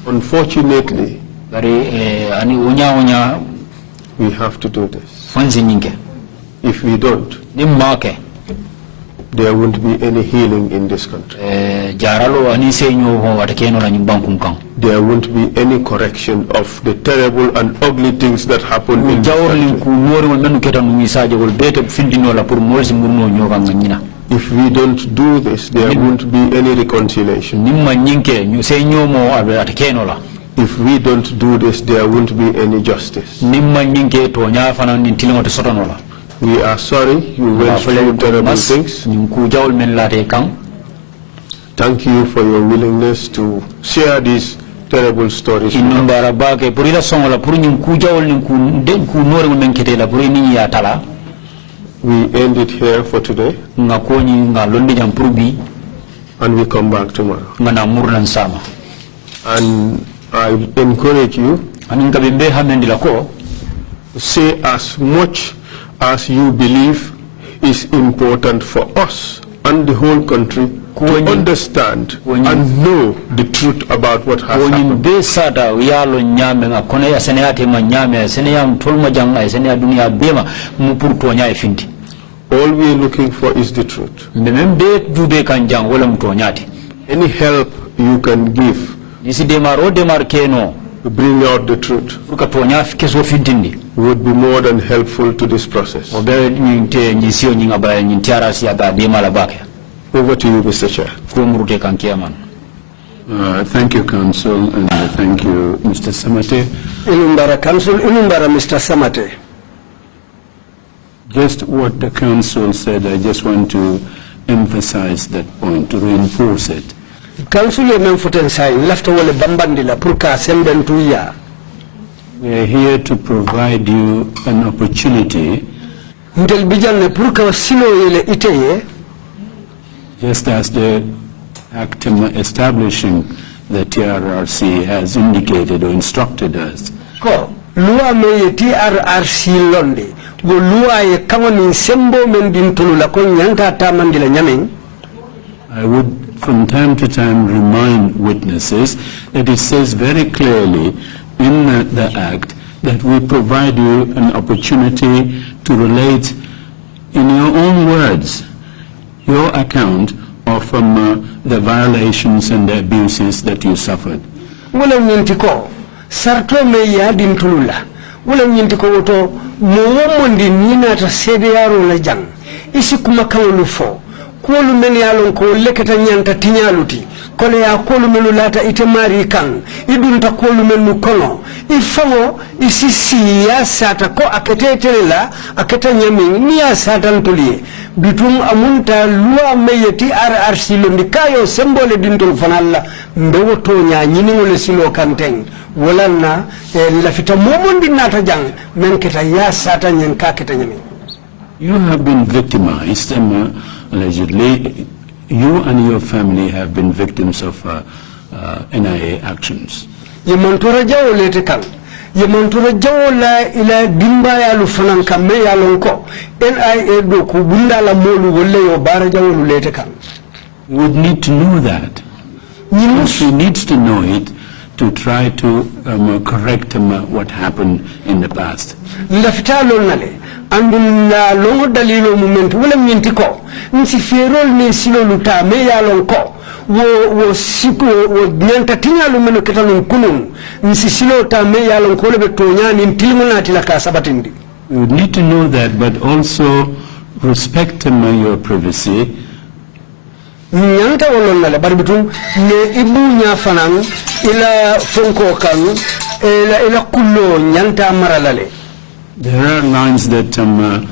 Unfortunately, we have to do this. If we don't, there won't be any healing in this country. There won't be any correction of the terrible and ugly things that happen in this country. If we don't do this, there won't be any reconciliation. If we don't do this, there won't be any justice. We are sorry you went through terrible things. Thank you for your willingness to share these terrible stories. We end it here for today, and we come back tomorrow. And I encourage you to say as much as you believe is important for us and the whole country to understand and know the truth about what has happened. All we are looking for is the truth. Any help you can give to bring out the truth would be more than helpful to this process. Over to you, Mr. Chair. Thank you, Council, and thank you, Mr. Samateh. Mr. Samateh. Just what the Council said, I just want to emphasize that point, to reinforce it. Council we are here to provide you an opportunity, just as the Act establishing the TRRC has indicated or instructed us. I would from time to time remind witnesses that it says very clearly in the Act that we provide you an opportunity to relate in your own words your account of the violations and the abuses that you suffered. Kolu meni alon ko leketa nyanta tinyaluti kole ya kolu menu lata itemari kan idunta kolu menu kono ifango isisi ya sata ko aketetelela aketa nyami ni ya sata ntulie bitum amunta lua meyeti RRC londi kayo sembole dintol fanalla mbewo to nya nyini wole silo kanteng walanna lafita momondi nata jang men keta ya sata nyen ka keta nyami. You have been victimized, allegedly. You and your family have been victims of NIA actions. Yemantora jawo lete kan. Yemantora jawo la ila dimba ya lufanan kamme ya lonko. NIA do kubunda la molu wole yo bara jawo lete kan. Would need to know that. She needs to know it to try to correct what happened in the past. Lafita nale. Andula longo dalilo moment wala nyintiko nsi ferol ni silo luta me ya lonko wo siku wo nyanta tinyalu meno ketanun kunun nsisilo ta me yalon ko lebe tonya ni tilmunati la ka sabatindi. You need to know that, but also respect your privacy. Nyanta wolon la barbitum ne ibu nya fanan ila fonko kan ila kullo nyanta maralale. There are lines that the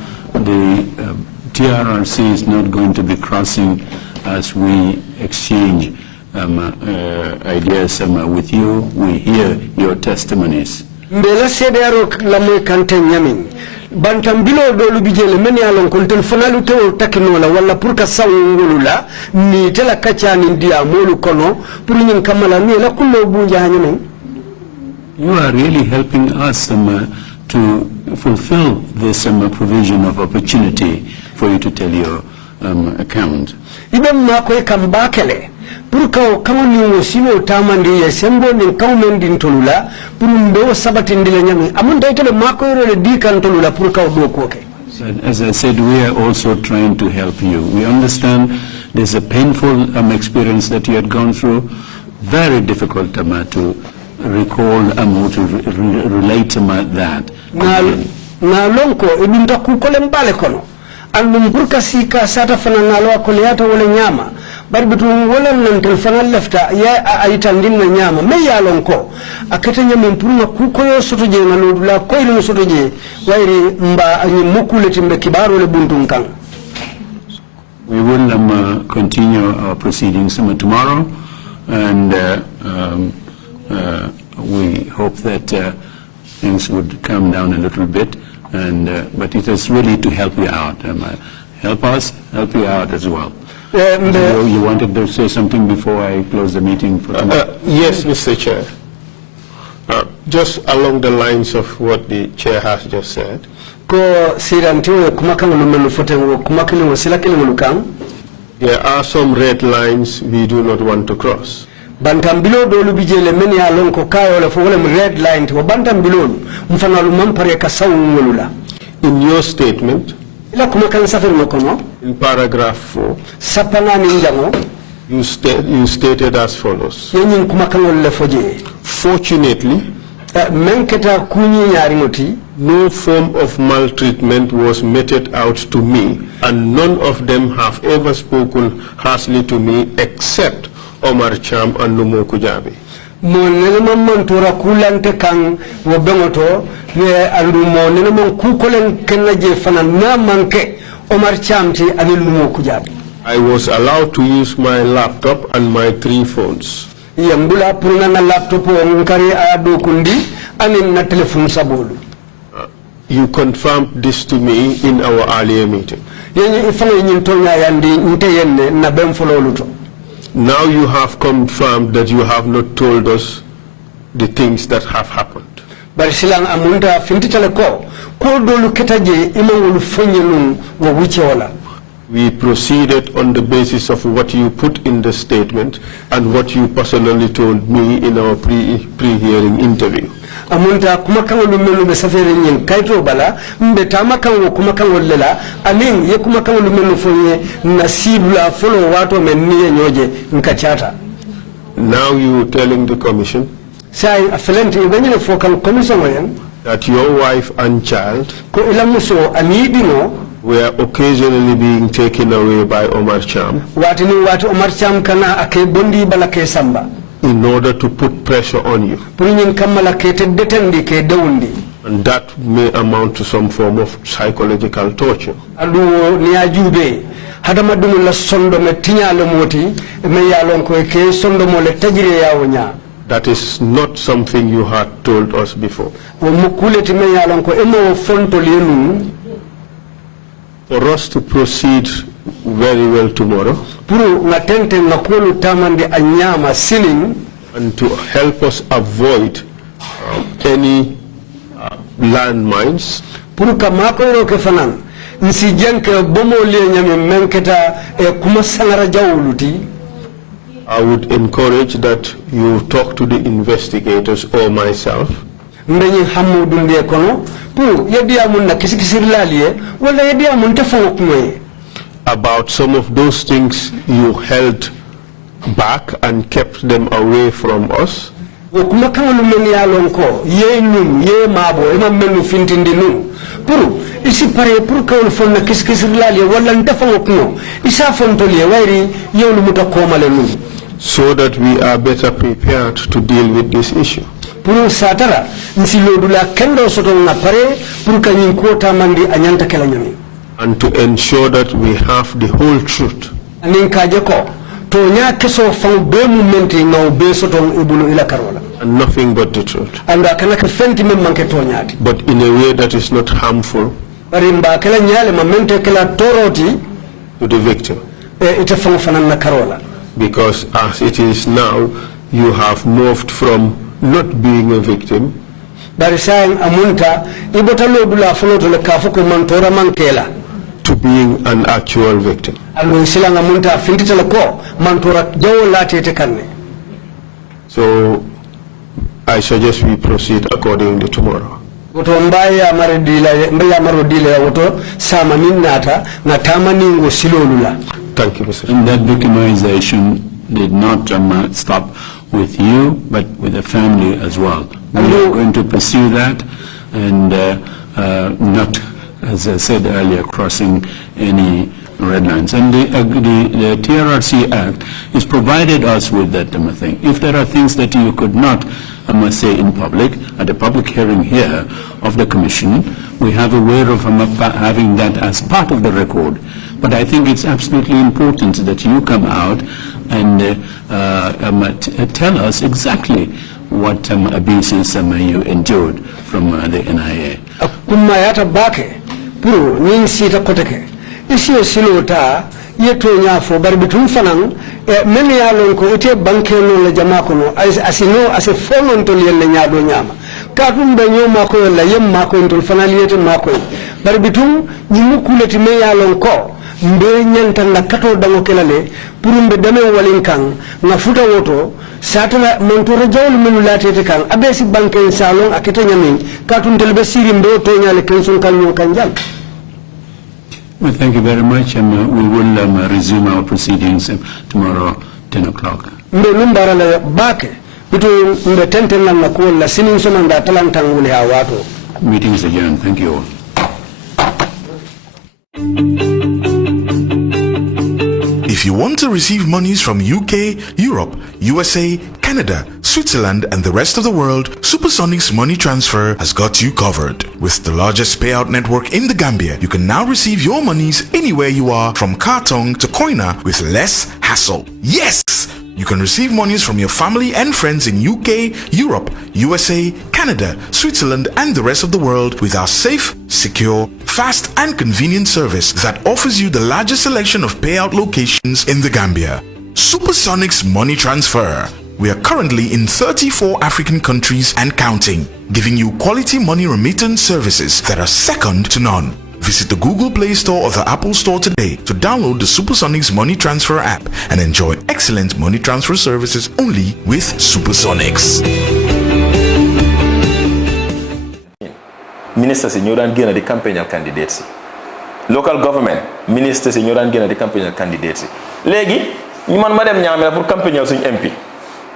TRRC is not going to be crossing as we exchange ideas with you. We hear your testimonies. Mbela sedero lamoy kante nyamin bantam bilo dolu bijele men yalon kon telefonalu to takino la wala pour ka sawulu la ni tela kacha ni dia molu kono pour nyin kamala ni la kullo bunja hanyamin. You are really helping us to fulfill this provision of opportunity for you to tell your account. Ibe mako kambakele pour ka kama ni wosino tamandi ye sembo ni kawmen din tolula pour ndo sabati ndile nyami amun daytele mako le di kan tolula pour ka do koke. As I said, we are also trying to help you. We understand there's a painful experience that you had gone through, very difficult to recall or to relate that. Na lonko ibinda kukole mbale kono andum burka sika sata fana nalo akole yata wala nyama bari bitu wala nan telefona lefta ya aitandin na nyama me ya lonko akata nyama mpuruma kukoyo soto je na lodula koylo soto je wairi mba anyi mukule timbe kibaro le buntu kan. We will continue our proceedings tomorrow, and we hope that things would calm down a little bit, but it is really to help you out. Help us, help you out as well. You wanted to say something before I close the meeting for tomorrow? Yes, Mr. Chair. Just along the lines of what the chair has just said. There are some red lines we do not want to cross. Bantambilo dolu bijele meni ya lonko kayo le fowole red line to bantambilo mfanalu mampare kasawu ngolula. In your statement, ila kumakan safari mokono in paragraph 4, sapanga ni njango you stated as follows. Yenyin kumakan le foje. Fortunately, menketa kunyi nyari ngoti, no form of maltreatment was meted out to me, and none of them have ever spoken harshly to me except Omar Cham and Numo Kujabi. Monene mantura kulante kang wobengoto ye andu monene mon kukolen kenaje fana na manke Omar Cham ti ani Numo Kujabi. I was allowed to use my laptop and my 3 phones. Yambula purna na laptop ngari ado kundi ani na telephone sabolu. You confirmed this to me in our earlier meeting. Yenye ifanga nyintonya yandi nteyenne na bemfololuto. Now you have confirmed that you have not told us the things that have happened. Barisilang amunda fintitale ko dolu ketaje imangulu fonyelun wa wiche wala. We proceeded on the basis of what you put in the statement and what you personally told me in our pre-hearing interview. Amunta kumakango lumelu besafere nyen kaito bala mbetama kango kumakango lela aning ye kumakango lumelu fonye nasibula follow watu mennie nyoje nkachata. Now you telling the commission say aflenti ibenye fokan commission wen that your wife and child ko ilamuso anidino were occasionally being taken away by Omar Cham. Watini watu Omar Cham kana ake bondi bala ke samba. In order to put pressure on you. And that may amount to some form of psychological torture. That is not something you had told us before. For us to proceed very well tomorrow and to help us avoid any landmines, I would encourage that you talk to the investigators or myself about some of those things you held back and kept them away from us. kuma kangolu men ya lonko ye num ye mabo e ma menu fintindi num pour isi pare pour kawol fonna kiskisirlali wala ndafango kuno isa fontoli wayri yewlu muta komale num so that we are better prepared to deal with this issue. Pour satara nsi lodula kendo soto na pare pour kanyin kota mandi anyanta kala nyami and to ensure that we have the whole truth. Anin kaje ko to nya keso fang be mumenti ngaw be soto ibulu ila karola and nothing but the truth. And kana ka fenti mem manke to nyaati but in a way that is not harmful barimba kala nyale mamente kala toroti to the victim. Ita fang fanan na karola because as it is now you have moved from not being a victim barisain amunta ibotalo dula foloto le kafuko mantora mankela to being an actual victim. Allo silanga munta fintitala ko mantora jawo latete kanne. So I suggest we proceed accordingly tomorrow. Woto mbaya maro dila woto sama minnata na tamaningo silolula. Thank you, Mr. And that victimization did not stop with you, but with the family as well. We are going to pursue that and not, as I said earlier, crossing any red lines. And the TRRC Act has provided us with that thing. If there are things that you could not, I must say, in public, at a public hearing here of the Commission, we have a way of having that as part of the record. But I think it's absolutely important that you come out and tell us exactly what abuses you endured from the NIA. Kumayata bake, puro nyingi sita koteke. Isi silota yeto nyafo barbitum fanang meni ya lonko ite bankeno le jama kono asino ase fono ntol yelle nyado nyama katum be nyoma ko la yem mako ntol fanali yete mako barbitum nyimu kuleti me ya lonko mbe nyanta na kato dango kelale purumbe dame walin kan na futa woto satala montoro jawul menu latete kan abesi banken salon akete nyami katum telbe siri mbe to nyale kensun kan nyon kanjal. Well, thank you very much, and we will resume our proceedings tomorrow, 10 o'clock. Mbe numbara la bake bitu mbe tenten na ko la sinin so manda talantangule ha wato. Meeting is adjourned. Thank you all. If you want to receive monies from UK, Europe, USA, Canada, Switzerland, and the rest of the world, Supersonic's money transfer has got you covered. With the largest payout network in the Gambia, you can now receive your monies anywhere you are, from Kartong to Koina, with less hassle. Yes! You can receive monies from your family and friends in UK, Europe, USA, Canada, Switzerland, and the rest of the world with our safe, secure, fast, and convenient service that offers you the largest selection of payout locations in the Gambia. Supersonic's money transfer. We are currently in 34 African countries and counting, giving you quality money remittance services that are second to none. Visit the Google Play Store or the Apple Store today to download the Supersonics Money Transfer app and enjoy excellent money transfer services only with Supersonics. Ministers in Jordan Guinea, the campaign candidates. Local government, ministers in Jordan Guinea, the campaign candidates. Legi, you man madam nyamela pour campaign suñ MP.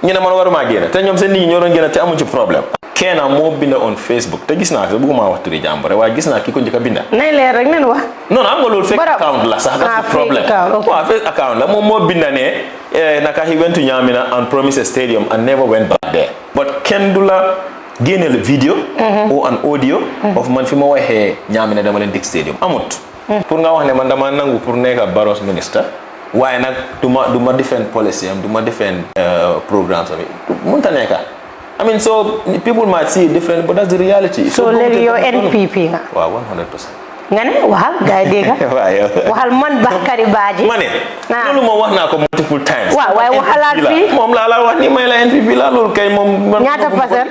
Ñina man waruma gëna té ñom seen nit ñoo doon gëna té amu ci problème. Kena mo binda on Facebook té gis na ko bëgguma wax turi jamboré way gis na ki ko ñëk binda. Nay leer rek nen wax. Non am nga lool fake account la sax da problème. Wa fake account la mo binda né naka he went to Nyamina and promised a stadium and never went back there. But ken dula gëna le video or an audio of man fi mo waxé Nyamina dama len dik stadium amut. Pour nga wax né man dama nangu pour nekk Barros minister. Why not do my defend policy and do my defend programs of it? I mean, so people might see it different, but that's the reality. So legi yo NPP nga. Wow, 100%. Ngane wahal gaay dega. Wahal man Bakary Badji. Mané. Lolu mo wax na ko multiple times. Wa way waxalat fi. Mom la wax ni may la NPP la lolu kay mom ñaata passer